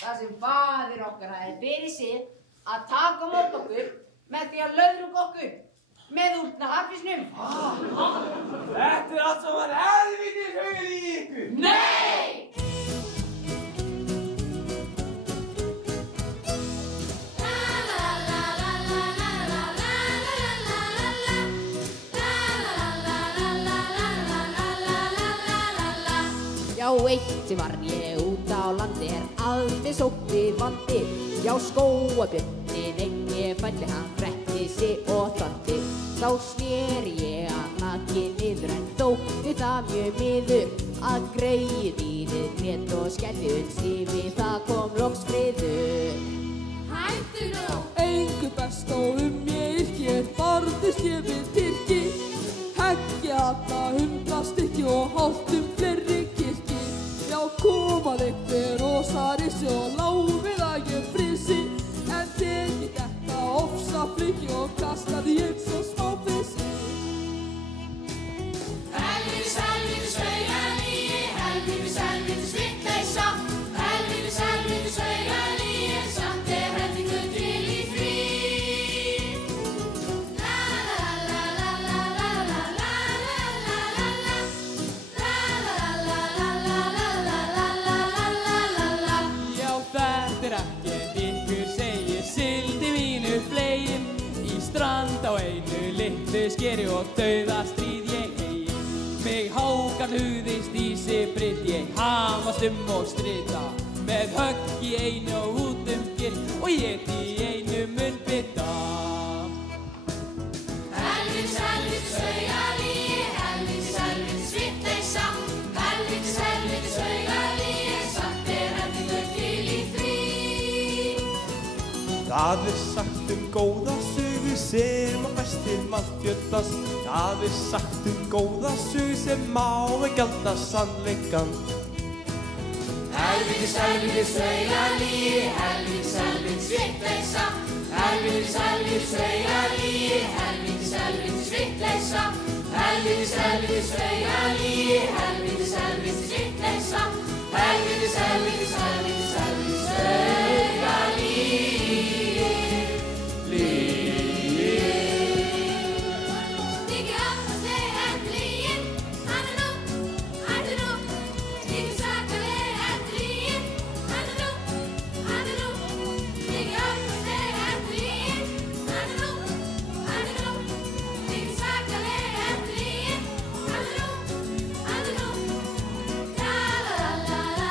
þar sem faðir okkar hafði fyrir sig að taka á móti okkur með því að löðrunga okkur með úldna harðfisnum. Þetta allt saman helvítis hugul í ykkur! Nei! Já, eitt var ég út á landi, alveg sótti vandi. Já, skógabjörninn einni fælli, hann bretti sig og þandi. Þá sneri ég að naki niður, en þótti það mjög miður að greiðdýrið grét og skelli uns yfir það kom loks friður. Hættu nú! Engu best á ég yrki, barðist ég við Tyrki. Heggi alla 100 stykki og hálftum fleiri kirki. Já, komað einhver og sarissi og lág við að ég frysi. En tekið þetta ofsa fliki og kastaði eins og smáfiski. Helvítis, helvítis, augalíi, helvítis, helvítis, vitleysa. Helvítis, helvítis, augalíi, samt hellingur til í frí. Já, þetta ekkert ykkur segir, sildi mínu flegin í strand á einu litlu skeri og dauðastríð ég heim. Mig hákarl hugðist í sig brydd, ég hamast og strita með högg í einu og út geri og ég í einu munnbita. Helvítis, helvítis, augalíi, helvítis, helvítis, vitleysa. Helvítis, helvítis, augalíi, samt hellingur til í frí. Það sagt góða sögu sem að fæstir mannfjöldast. Það sagt góða sögu sem má að gjalda sannleikan. Helvítis, helvítis, augalíi, helvítis, helvítis, vitleysa. Helvítis, helvítis, augalíi, helvítis, helvítis, vitleysa. Helvítis, helvítis, augalíi, helvítis, helvítis, vitleysa. Helvítis, helvítis, helvítis, helvítis, augalíi. Mikið afkastlega eftirlíginn, hann nú, mikið svakalega eftirlíginn, hann nú. Mikið afkastlega eftirlíginn, hann nú, mikið svakalega eftirlíginn, hann nú. La la la la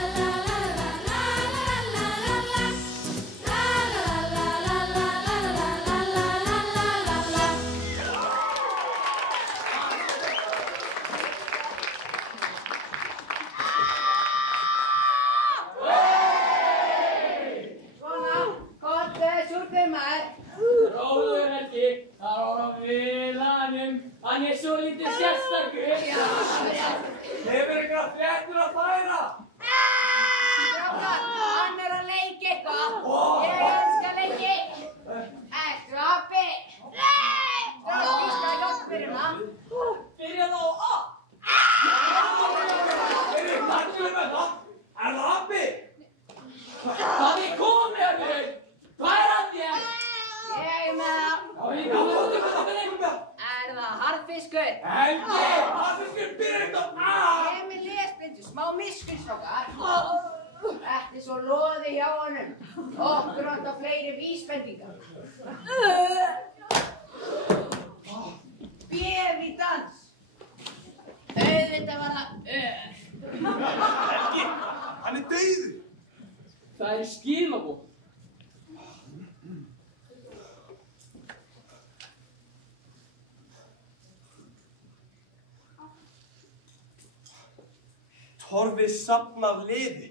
það? Er það api? Það er komið hérna! Hvað er að þér? Ég er með það. Já, ég kom með það. Er það harðfiskur? Helgi! Harðfiskur byrjar þetta af! Ég er með lesblindu, smá miskunnstrókar. Þetta er svo loði hjá honum. Okkur átt á fleiri vísbendingar. Bjöf í dans. Auðvitað var það Helgi! Hann er dauður! Það er skilabóð. Torfi safn af liði.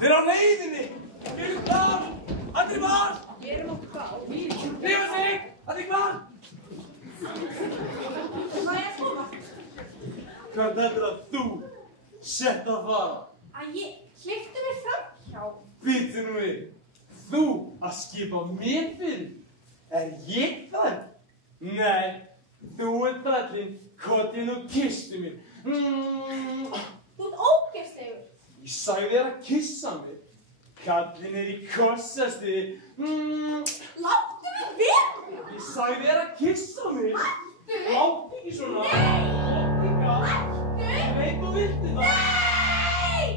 Þeir á leiðinni! Gerum klar! Allir var! Gerum okkur hvað? Rífa sig! Allir klar! Hvað er að koma? Hvað heldur að þú sett að fara? Hleyptu mér framhjá. Býttu nú við. Þú að skipa mér fyrir? Er ég það? Nei, þú er þallinn, kottinn og kistu mér. Þú ert ógeðslegur. Ég sagði þér að kissa mig. Kallinn er í kossastuði. Láttu mig vera. Ég sagði þér að kissa mig. Láttu ekki svona. Nei. Ég veit þú vildi það. Nei.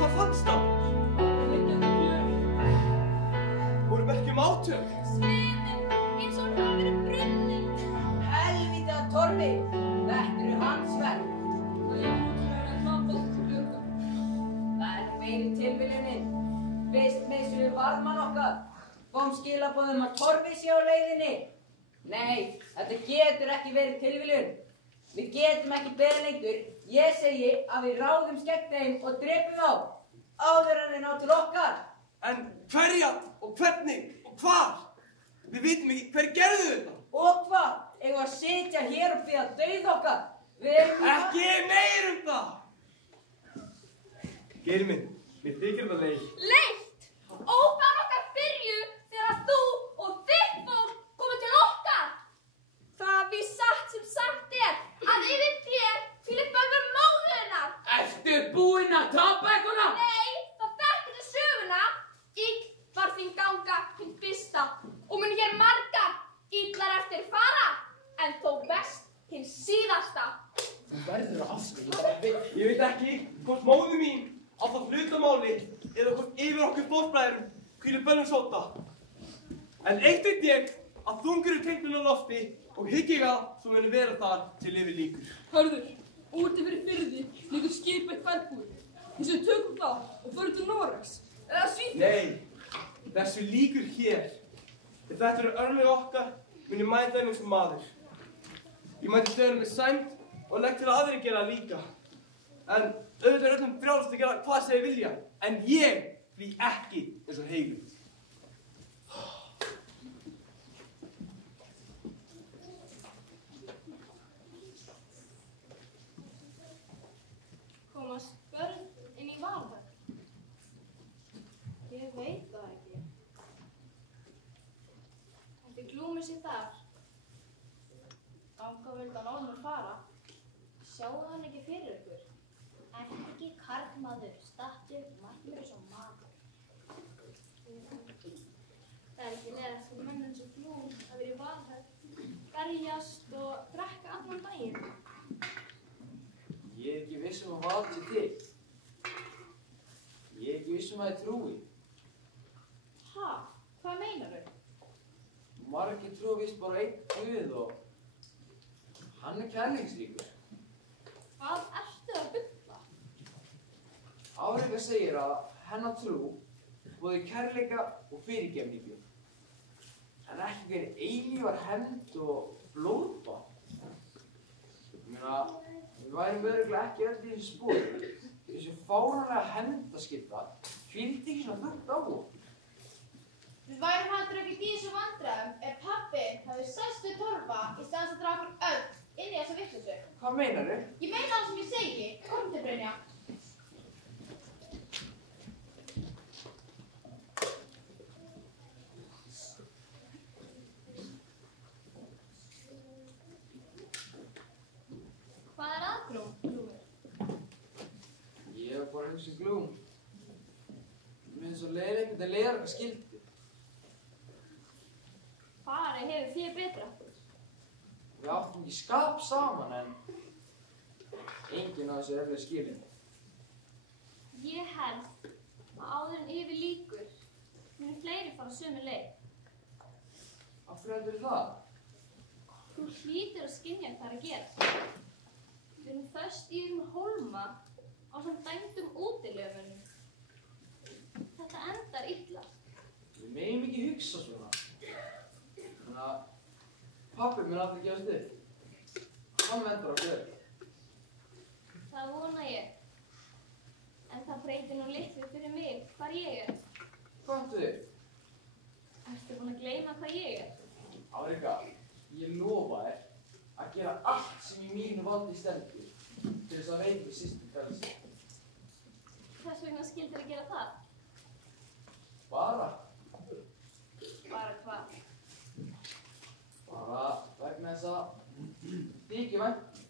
Hvað fannst það? Voru merkjum átök? Sviðin eins og hann hafi verið brunnin. Helvítið að Torfi. Þetta eru hans verk. Það er útlæðan að hlapa til björga. Það er meiri tilviljunin. Fyrst missum við varðmann okkar. Kom skilaboðum að Torfi sé á leiðinni. Nei, þetta getur ekki verið tilviljun. Við getum ekki beðið lengur. Ég segi að við ráðum skegg þeim og drepum þá. Áður en þeir ná til okkar. En hverja og hvernig og hvar? Við vitum ekki hver gerðu þetta. Og hvað? Eigum við að sitja hér og bíða dauð okkar? Við erum Ekki meir það. Geiri minn, mér þykir það leið. Leitt! Ófæðan okkar byrju þegar þú og þitt fólk komu til okkar. Það við satt sem sagt er að yfir þér fyrir bölvar móðurinnar. Ertu búinn að tapa eitthvað? Nei, það þekkir þið söguna. Ill var þín ganga hinn fyrsta og mun hér margar illar eftir fara en þó best hinn síðasta. Þú verður að afskrifa. Ég veit ekki hvort móður mín á það hlutamáli eða hvort yfir okkur fórsbræðurum hvílir bönnum sóta. En eitt veit ég að þungur er teiknun á lofti og hyggiga svo muni vera þar til yfir líkur. Hörður, úti fyrir firði lítur skip eitt bergbúi. Þess við tökum það og förum til Noregs. Eða Svíþjóð. Nei, þessu líkur hér. Ef þetta eru örlög okkar, mun ég mæta þeim eins og maður. Ég mæti stöðunum með sæmd og legg til að aðrir gera það líka. En auðvitað er öllum frjálst að gera hvað sem þeir vilja. En ég flý ekki eins og heilu. Komast börn inn í Valhöll? Ég veit það ekki. Ætli glúmi sér þar? Þangað vildi hann Ormur fara. Sjáðu hann ekki fyrir ykkur? Ertu ekki karlmaður, stattu, margir svo maður. Það er ekki leiðast fyrir menn eins og glúm að vera í Valhöll, berjast og drekka allan daginn. Ég er ekki viss um að vald sér til. Ég er ekki viss um að ég trúi. Ha? Hvað meinar þau? Margir trúi vist bara einn Guð og hann er kærleiksríkur. Hvað ertu að bulla? Áreika segir að hennar trú búði kærleika og fyrirgefningu. En ekki verið eilífar hefnd og blóðbað. Við værum örugglega ekki öll í þessu spori. Þessu fáránlega hendaskipta hvíldi ekki svona þungt á okkur. Við værum heldur ekkert í þessu vandræðum ef pabbi hefði sest við Torfa í staðans að draga okkur öll inn í þessa vitleysu. Hvað meinarðu? Ég meina það sem ég segi. Komdu, Brynja. Hvað er að, Glúmur? Ég var bara að hugsa Glúm. Mér finnst svo leiðilegt að leiðar eitthvað skildi. Fari hefur þér betra. Við áttum ekki skap saman en enginn á þessu er eftir skilin. Ég held að áður en yfir líkur muni fleiri fara sömu leið. Af hverju heldur það? Þú hlýtur að skynja hvað er að gera. Við erum föst í hólma á svona dæmdum útilegumunum. Þetta endar illa. Við megum ekki hugsa svona. Þannig að pabbi mun aldrei gefast upp. Hann vendar á fyrir. Það vona ég. En það breytir nú litlu fyrir mig hvar ég er. Hvað áttu þig? Ertu búin að gleyma hvað ég er? Árika, ég lofa þér að gera allt sem í mínu valdi stendur til þess að veita systur frelsi. Hvers vegna skildir að gera það? Bara hvað? Bara vegna þess að þykir vænt.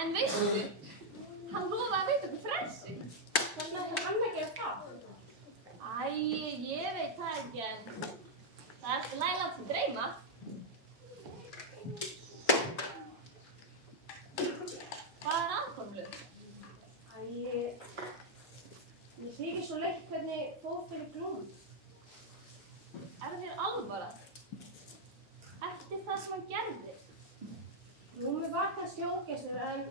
En veistu, hann lofaði að veita okkur frelsi. Hvernig ætlar hann að gera það? Ég veit það ekki, en það er eftir læglátt til dreyma. Hvað er aðkomlu? Ég þykir svo leitt hvernig fór fyrir Glúm. Er þér alvara? Eftir það sem hann gerði? kannski ógeðslegur en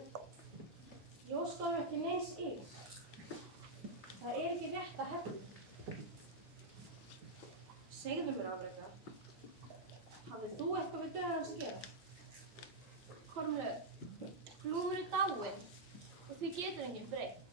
ég óska ekki neins ills. Það ekki rétt að hefna. Segðu mér Afrekka, hafðir þú eitthvað við dauðan hans að gera? Kormlaug, Glúmur dáinn og því getur enginn breytt.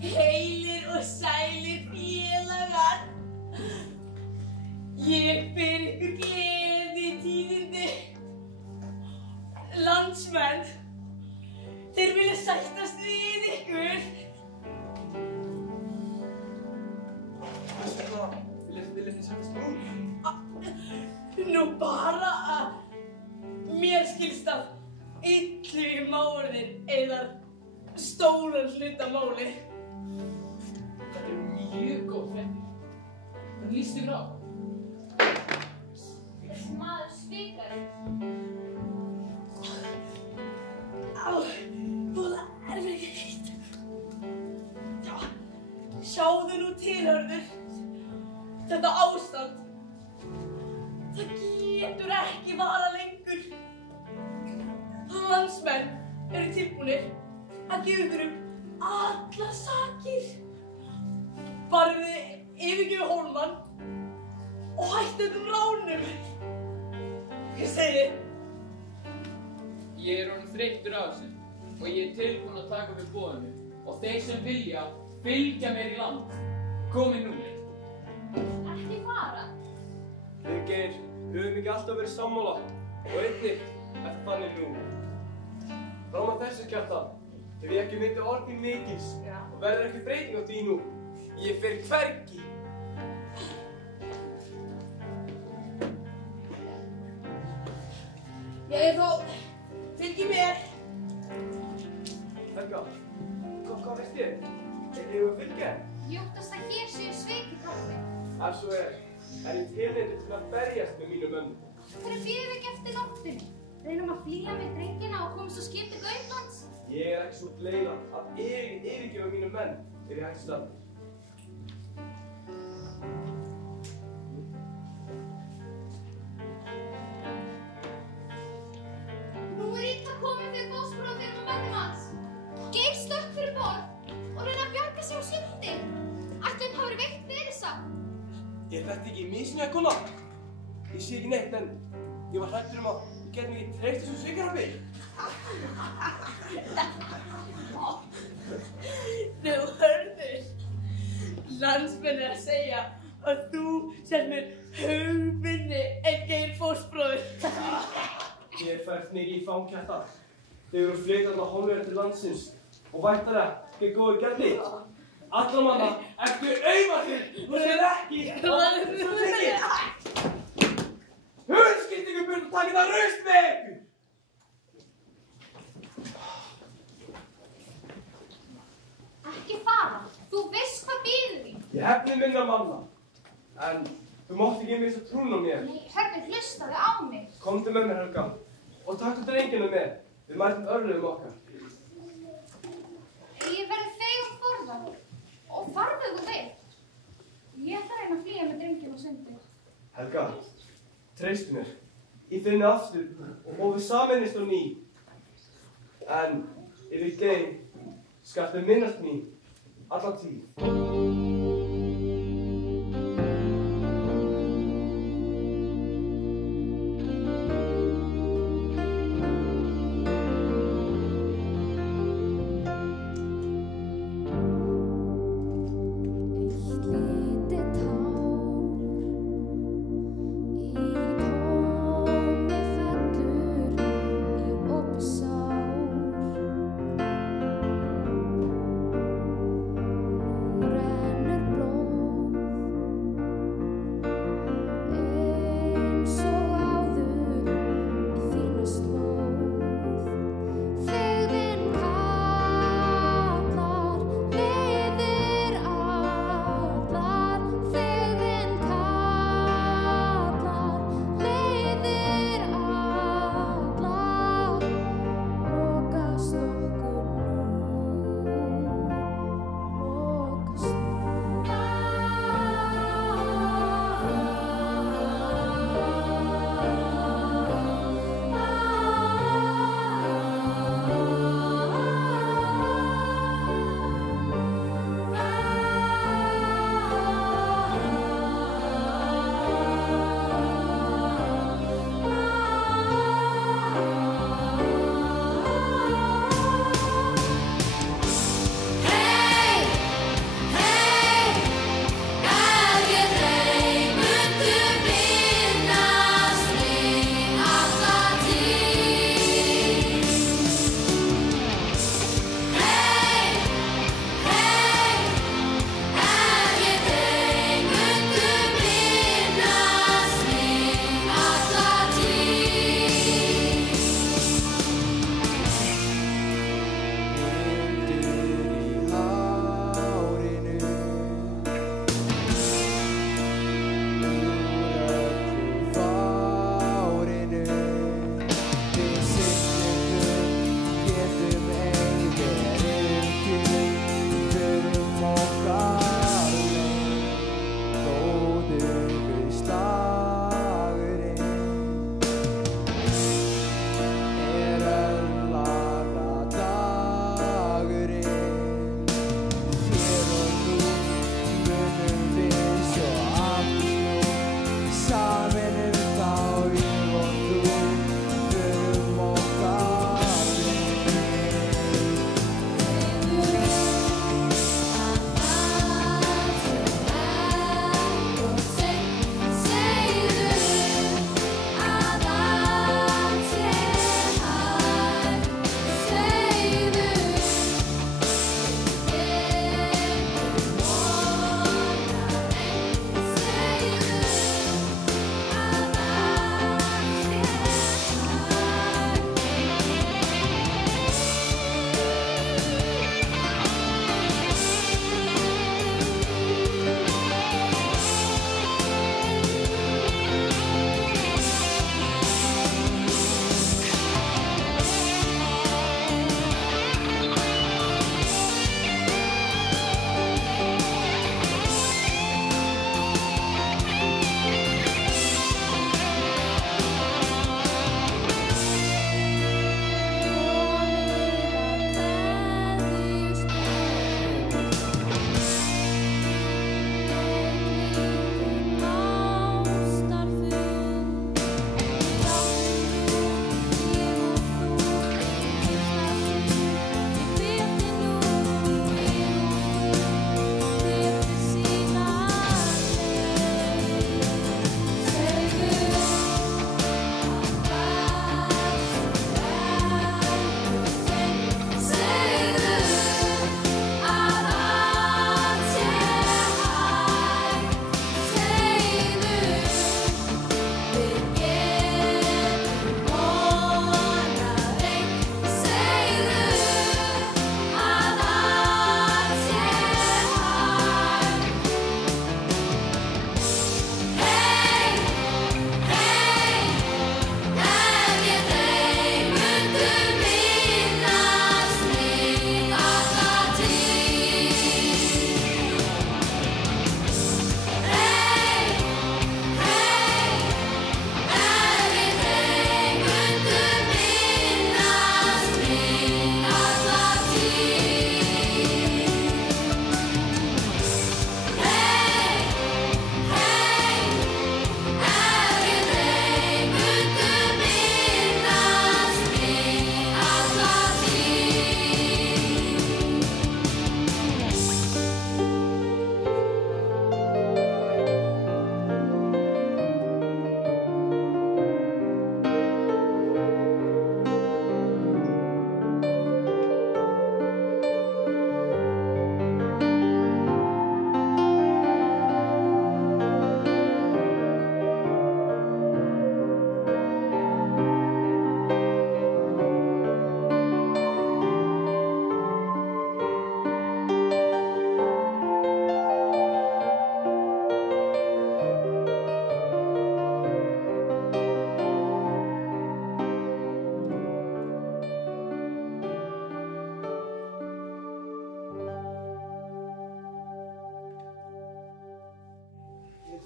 Heilir og sælir félagar, ég ber ykkur gleði tíðindi. Landsmenn, þeir vilja sættast við ykkur. Viljið þið sættast nú? Nú bara að mér skilst að Illugi mágur eða stóran hluta máli. Þetta mjög góð fréttir. Hvernig líst ykkur á? Þessi maður svikar. Voða erfitt. Já, sjáðu nú til, Hörður. Þetta ástand, það getur ekki varað lengur. Landsmenn eru tilbúnir að gefa ykkur allar sakir. Bara þið yfirgefi Hólmann og hættu þessum ránum. Hvað segir? Ég orðinn þreyttur á þessu og ég tilbúinn að taka við boðinu og þeir sem vilja fylgja mér í land. Komið nú. Ekki fara. Við Geir, höfum ekki alltaf verið sammála og einnig þannig nú. Fram að þessu Kjartan, hef ég ekki myndið orðið mikils og verður ekki breyting á því nú. Ég fer hvergi. Ég þá fylgi mér. Helga, hvað veist ég? Ég að fylgja? Ég óttast að hér séu svikið kaffi. Ef svo ég tilneyddur til að berjast með mínum mönnum. Hvernig bíðum við ekki eftir nóttinni? Reynum að flýja með drengina og komast á skip til Gautlands? Ég ekki svo leið að yfirgefa mínum menn ef ég hætti stað. Nú illa komið fyrir fósbróðum fyrir mönnum hans. Geir stökk fyrir borð og reyna að bjarga sig á sundi. Ætli hann hafi verið veikt fyrir sá. Ég þetta ekki misnýja kona. Ég sé ekki neitt en ég var hræddur að ég get mig treyst þessu svikarabbi. Nú Hörður, landsmenn að segja að þú sért mér hugminni en Geir fósbróður. Ég fært mikið í fang Kjartan. Þau eru fleikandi á hálfverði til landsins og væntanlega ekki góður gerði. Alla manna eftir auðvitað og sér ekki að það svo tekið. Hurskiptingu burt og takið það raust með ykkur! Ekki fara. Þú veist hvað bíður því. Ég hefni minna manna, en þú mátt ekki missa trún á mér. Nei, Hörður, hlustaðu á mig. Komdu með mér, Helga, og taktu drengina með. Við mætum örlögum okkar. Ég verði fegum forðan og farðu þú veit. Ég ætla að reyna að flýja með drengina á sundi. Helga, treystu mér. Ég finni aftur og við sameinist á ný. En ef ég gei, skaltu minnast mín alla tíð.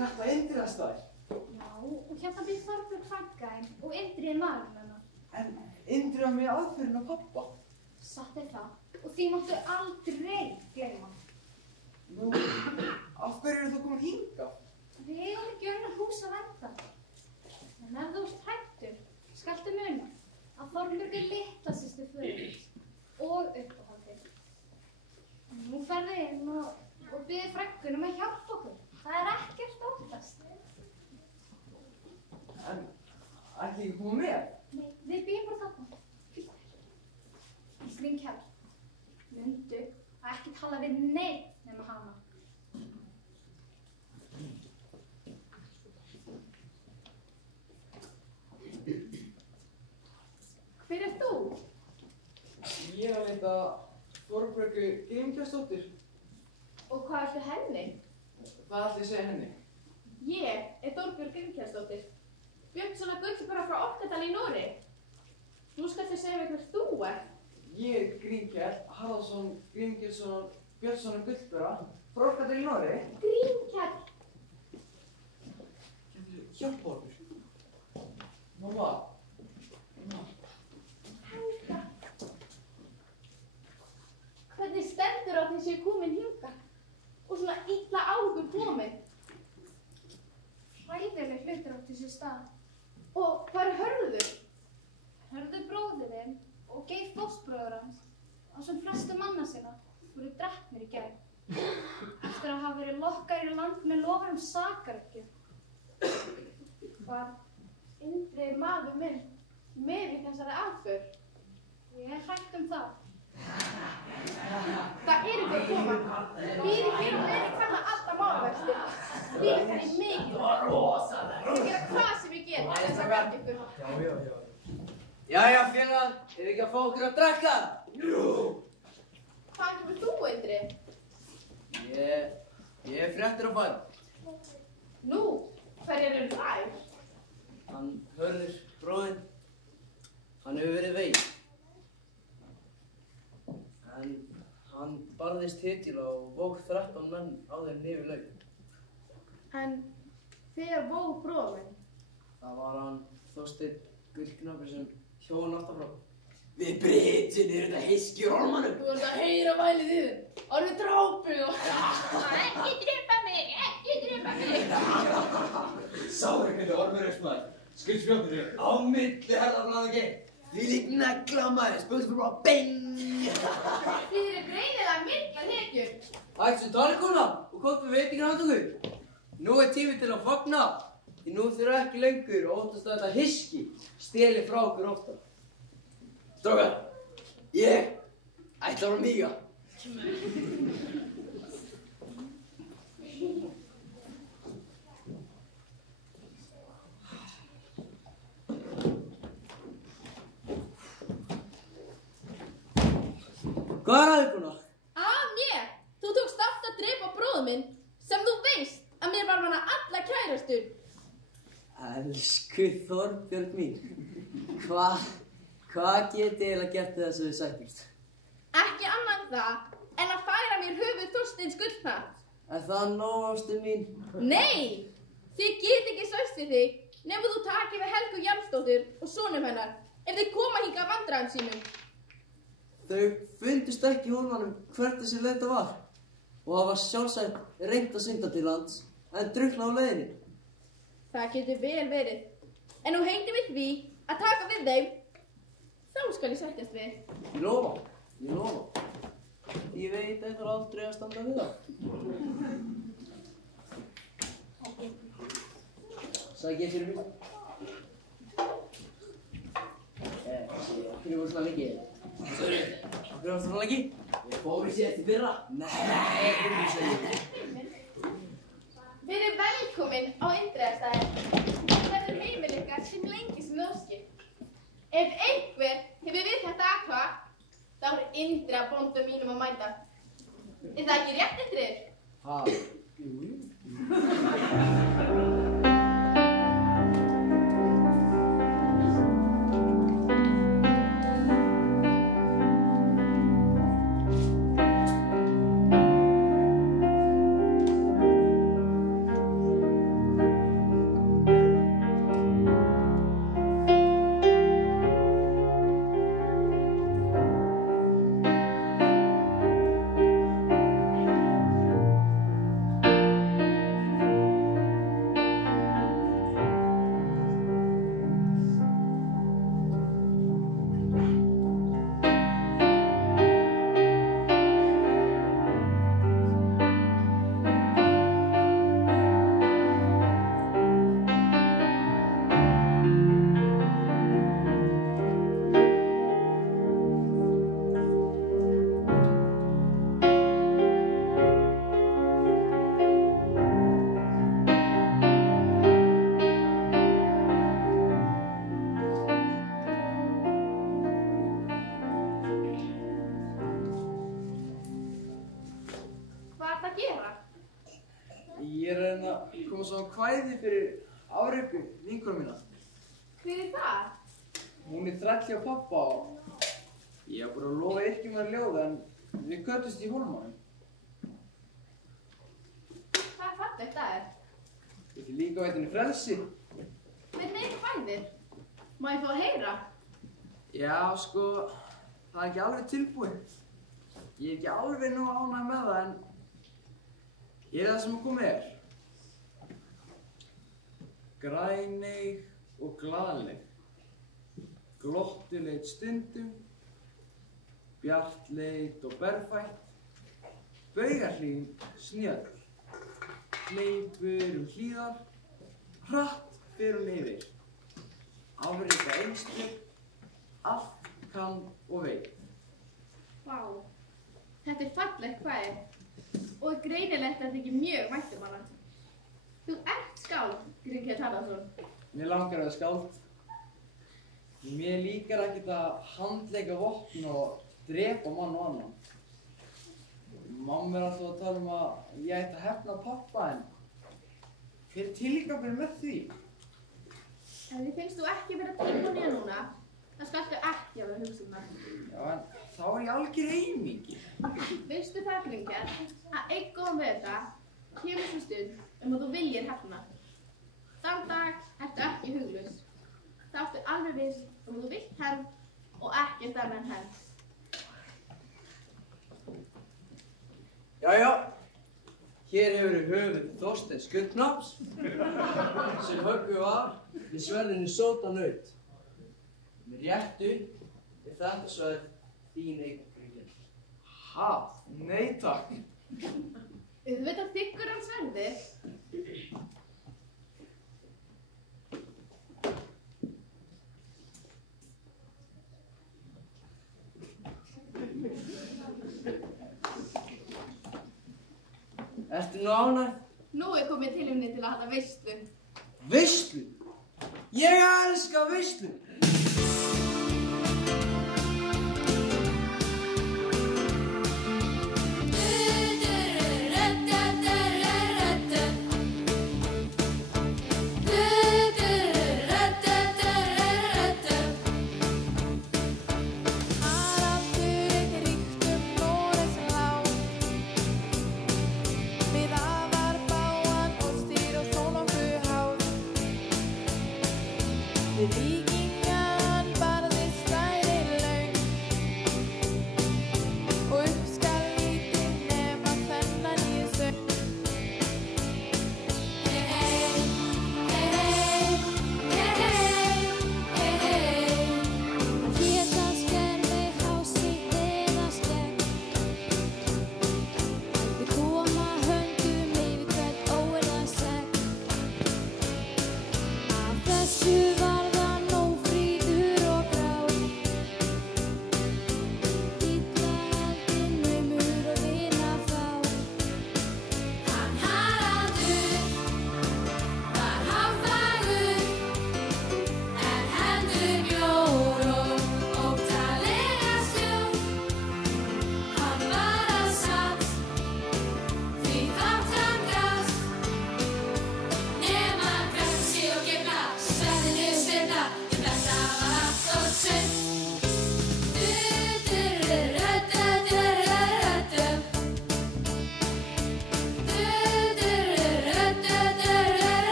þetta Indriðastaðir? Já, og hérna býr Þorbjörg frænka þín og Indriði maðurinn hennar. En Indriði var með aðferðin á pappa. Satt það. Og því máttu aldrei gleyma. Nú, af hverju eru þú komin hingað? Við eigum ekki önnur hús að vernda. En ef þú ert hræddur, skaltu muna að Þorbjörg er litla systir föðurins og uppáhaldið. Nú ferðu inn og biður frænkunum að hjálpa okkur. Það er ekkert óttast. En ætli ekki koma með? Nei, við býjum bara þarna. Grímkell, mundu að ekki tala við neitt nema hana. Hver er þú? Ég er að leita Þorbjörgu Grímkellsdóttur. Og hvað ertu henni? Hvað ætli ég segja henni? Ég er Þorbjörg Grímkellsdóttir. Björnssonar gullbara frá Orkadal í Noregi. Nú skaltu segja mér hver þú ert. Ég er Grímkell Haraldsson Grímkellsson Björnssonar gullbara frá Orkadal í Noregi. Grímkell! Hjálpa okkur. Mamma. Helga. Hvernig stendur á því séu komin hingað? Og svona illa á ykkur komin? Hræðileg hlutur átti sér stað. Og hvað er Hörður? Hörður bróðir þinn og Geir fóstbróður hans og sem flestu manna sinna voru drepnir í gær. Eftir að hafa verið lokkaðir í land með lofur sakaruppgjöf. Var Indriði maður minn með í þessari aðför? Ég er hrætt það. Það er ekki að koma. Býði hér og verið hvaða alltaf málavextir. Býði þær í mikið. Það var rosalega. Við gera hvað sem við getum til þess að verða ykkur. Jæja, félagar, er ekki að fá okkur að drekka? Jú! Hvaðan kemur þú, Indriði? Ég er fréttir á fæð. Nú, hverjar eru þær? Hann Hörður, bróðinn, hann hefur verið veik. En hann barðist hitila og vók 13 menn á þeim niður laug. En þegar vók bróðinn? Það var hann Þorsteinn Gullknappur sem hjón aftan frá. Við Britinn erum þetta hyski í rólmanum. Þú ert að heyra vælið þið. Alveg drápið og... Ekki drepa mig, ekki drepa mig. Sáðu hvernig ormur er smaður. Skuldspjóttur er á milli herðaflaðingi. Því lík negla maður, spjóttur fyrir bara bing. Þið eru greinilega mikla hetjur. Ættu svo tala kona og komst við veitingin handa okkur. Nú er tími til að fagna. Því nú þurfa ekki lengur að óttast að þetta hyski steli frá okkur ofta. Strákar, ég ætla að vera míga. Hvað er aðeins búin? Af mér! Þú tókst aftur að drepa bróður minn sem þú veist að mér var hana alla kærastur. Elsku Þorbjörg mín, hvað get ég eiginlega gert til þess að við sættust? Ekki annað en það en að færa mér höfuð Þorsteins Gullknapp. Er það nóg, ástin mín? Nei! Þið get ekki sæst við þig nema þú takir við Helgu Jansdóttur og sonum hennar ef þið koma hingað vandræðum sínum. Þau fundust ekki í hólmanum hvert þessi leita var og það var sjálfsagt reynt að synda til lands en drukkna á leiðinni. Það getur vel verið. En nú hengdi við því að taka við þeim. Þá skal ég sættast við. Ég lofa. Ég veit eitthvað aldrei að standa við það. Sæk ég fyrir mig. Hvernig voru svona lengi? Hvernig voru svona lengi? Ég fór í síðast í fyrra. Þið eru velkomin á Indriðastaði. Það verður heimil ykkar sem lengi sem þið óskið. Ef einhver hefur við þetta aðkva, þá er Indriða bóndum mínum að mæta. Er það ekki rétt, Indriður? Ha? Jú. ertu að gera? Ég er að reyna að koma svo kvæði fyrir Áreiku, vinkonu mína. Hver er það? Hún er þræll hjá pappa og ég hef bara lofað yrkjum að ljóða en við köttust í Hólmanum. Það er fallegt aðeins. Ég ætla líka að veita henni frelsi. Hvernig er kvæðið? Má ég fá að heyra? Já, sko, það er ekki alveg tilbúið. Ég er ekki alveg nú ánægð með það en hér er það sem að koma er. Græneig og glaðleg, glottileit stundum, bjartleit og berfætt, baugarhlíðin snjöll, hleypur hlíðar, hratt fyrir yfir, afrita einstök, allt kann og veit. Vá, þetta er fallegt kvæði og greinilegt að þykir mjög vænt um hana. Þú ert skáld, Grímkell Harðarson. Mér langar að vera skáld. Mér líkar ekkert að handleika vopn og drepa mann og annan. Mamma er alltaf að tala um að ég ætti að hefna pappa en hver er tilgangurinn með því? Ef þið finnst þú ekki vera tilbúin núna, þá skaltu ekki að vera hugsa um það. Já, en þá er ég algjör eimingi. Veistu það, Grímkell, að einn góðan veðurdag kemur svo stund að þú viljir hefna. Þann dag ertu ekki huglaus. Þá ertu alveg viss að þú vilt hefn og ekkert annað en hefn. Jæja, hér hefur við höfuð Þorsteins Gullknaps sem höggvið var við sverðinni sótanaut. Með réttu er þetta sverð þín eign, Grímkell. Ha? Nei takk. Auðvitað þykkur hann sverðið. Ertu nú ánægð? Nú er komið tilefni til að halda veislu. Veislu? Ég elska veislu! Víkingar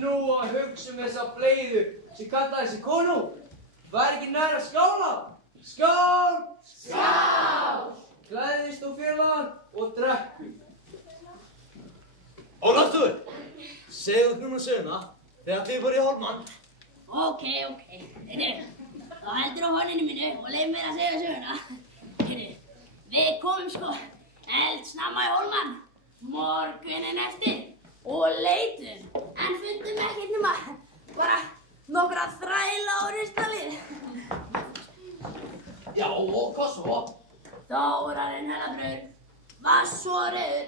nú að hugsa þessa bleiðu sem kallaði sig konu. Var ekki nær að skála? Skál! Skál! Klæðist þú félagann og drekku. Ólafur, segðu núna söguna þegar þið voru í Hólmann. Ok. Þá heldur á horninu mínu og leið mér að segja söguna. Við komum sko eldsnemma í Hólmann morgunin eftir og leitum en fundum ekkert nema bara nokkra þræla á ristalið. Já, og hvað svo? Þórarinn Helgabrur var svo reiður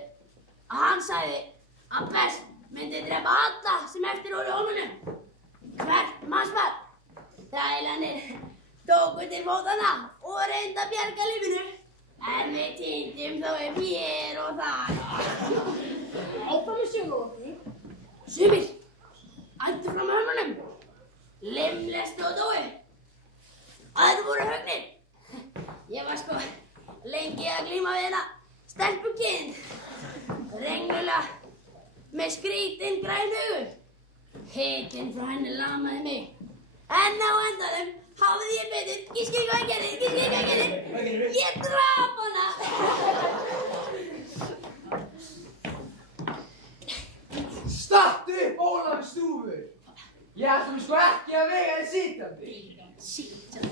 að hann sagði að best myndi drepa alla sem eftir voru í Hólmanum. Hvert mannsbarn. Þrælarnir tóku til fótanna og reyndu að bjarga lífinu. En við týndum þó upp hér og þar. Áfram með sögulóðinni. Sumir ældu fram með Hólmanum. Limlestu og dói. Aðrir voru högnir. Ég var sko lengi að glíma við hérna stelpukind. Renglulega með skrítinn græn augu. Hitinn frá henni lamaði mig. En á endanum hafði ég betur. Gískið hvað ég gerði. Ég drap hana. Stattu upp, Ólafur stúfur. Ég ætlum sko ekki að vega þið sitjandi. Sitjandi?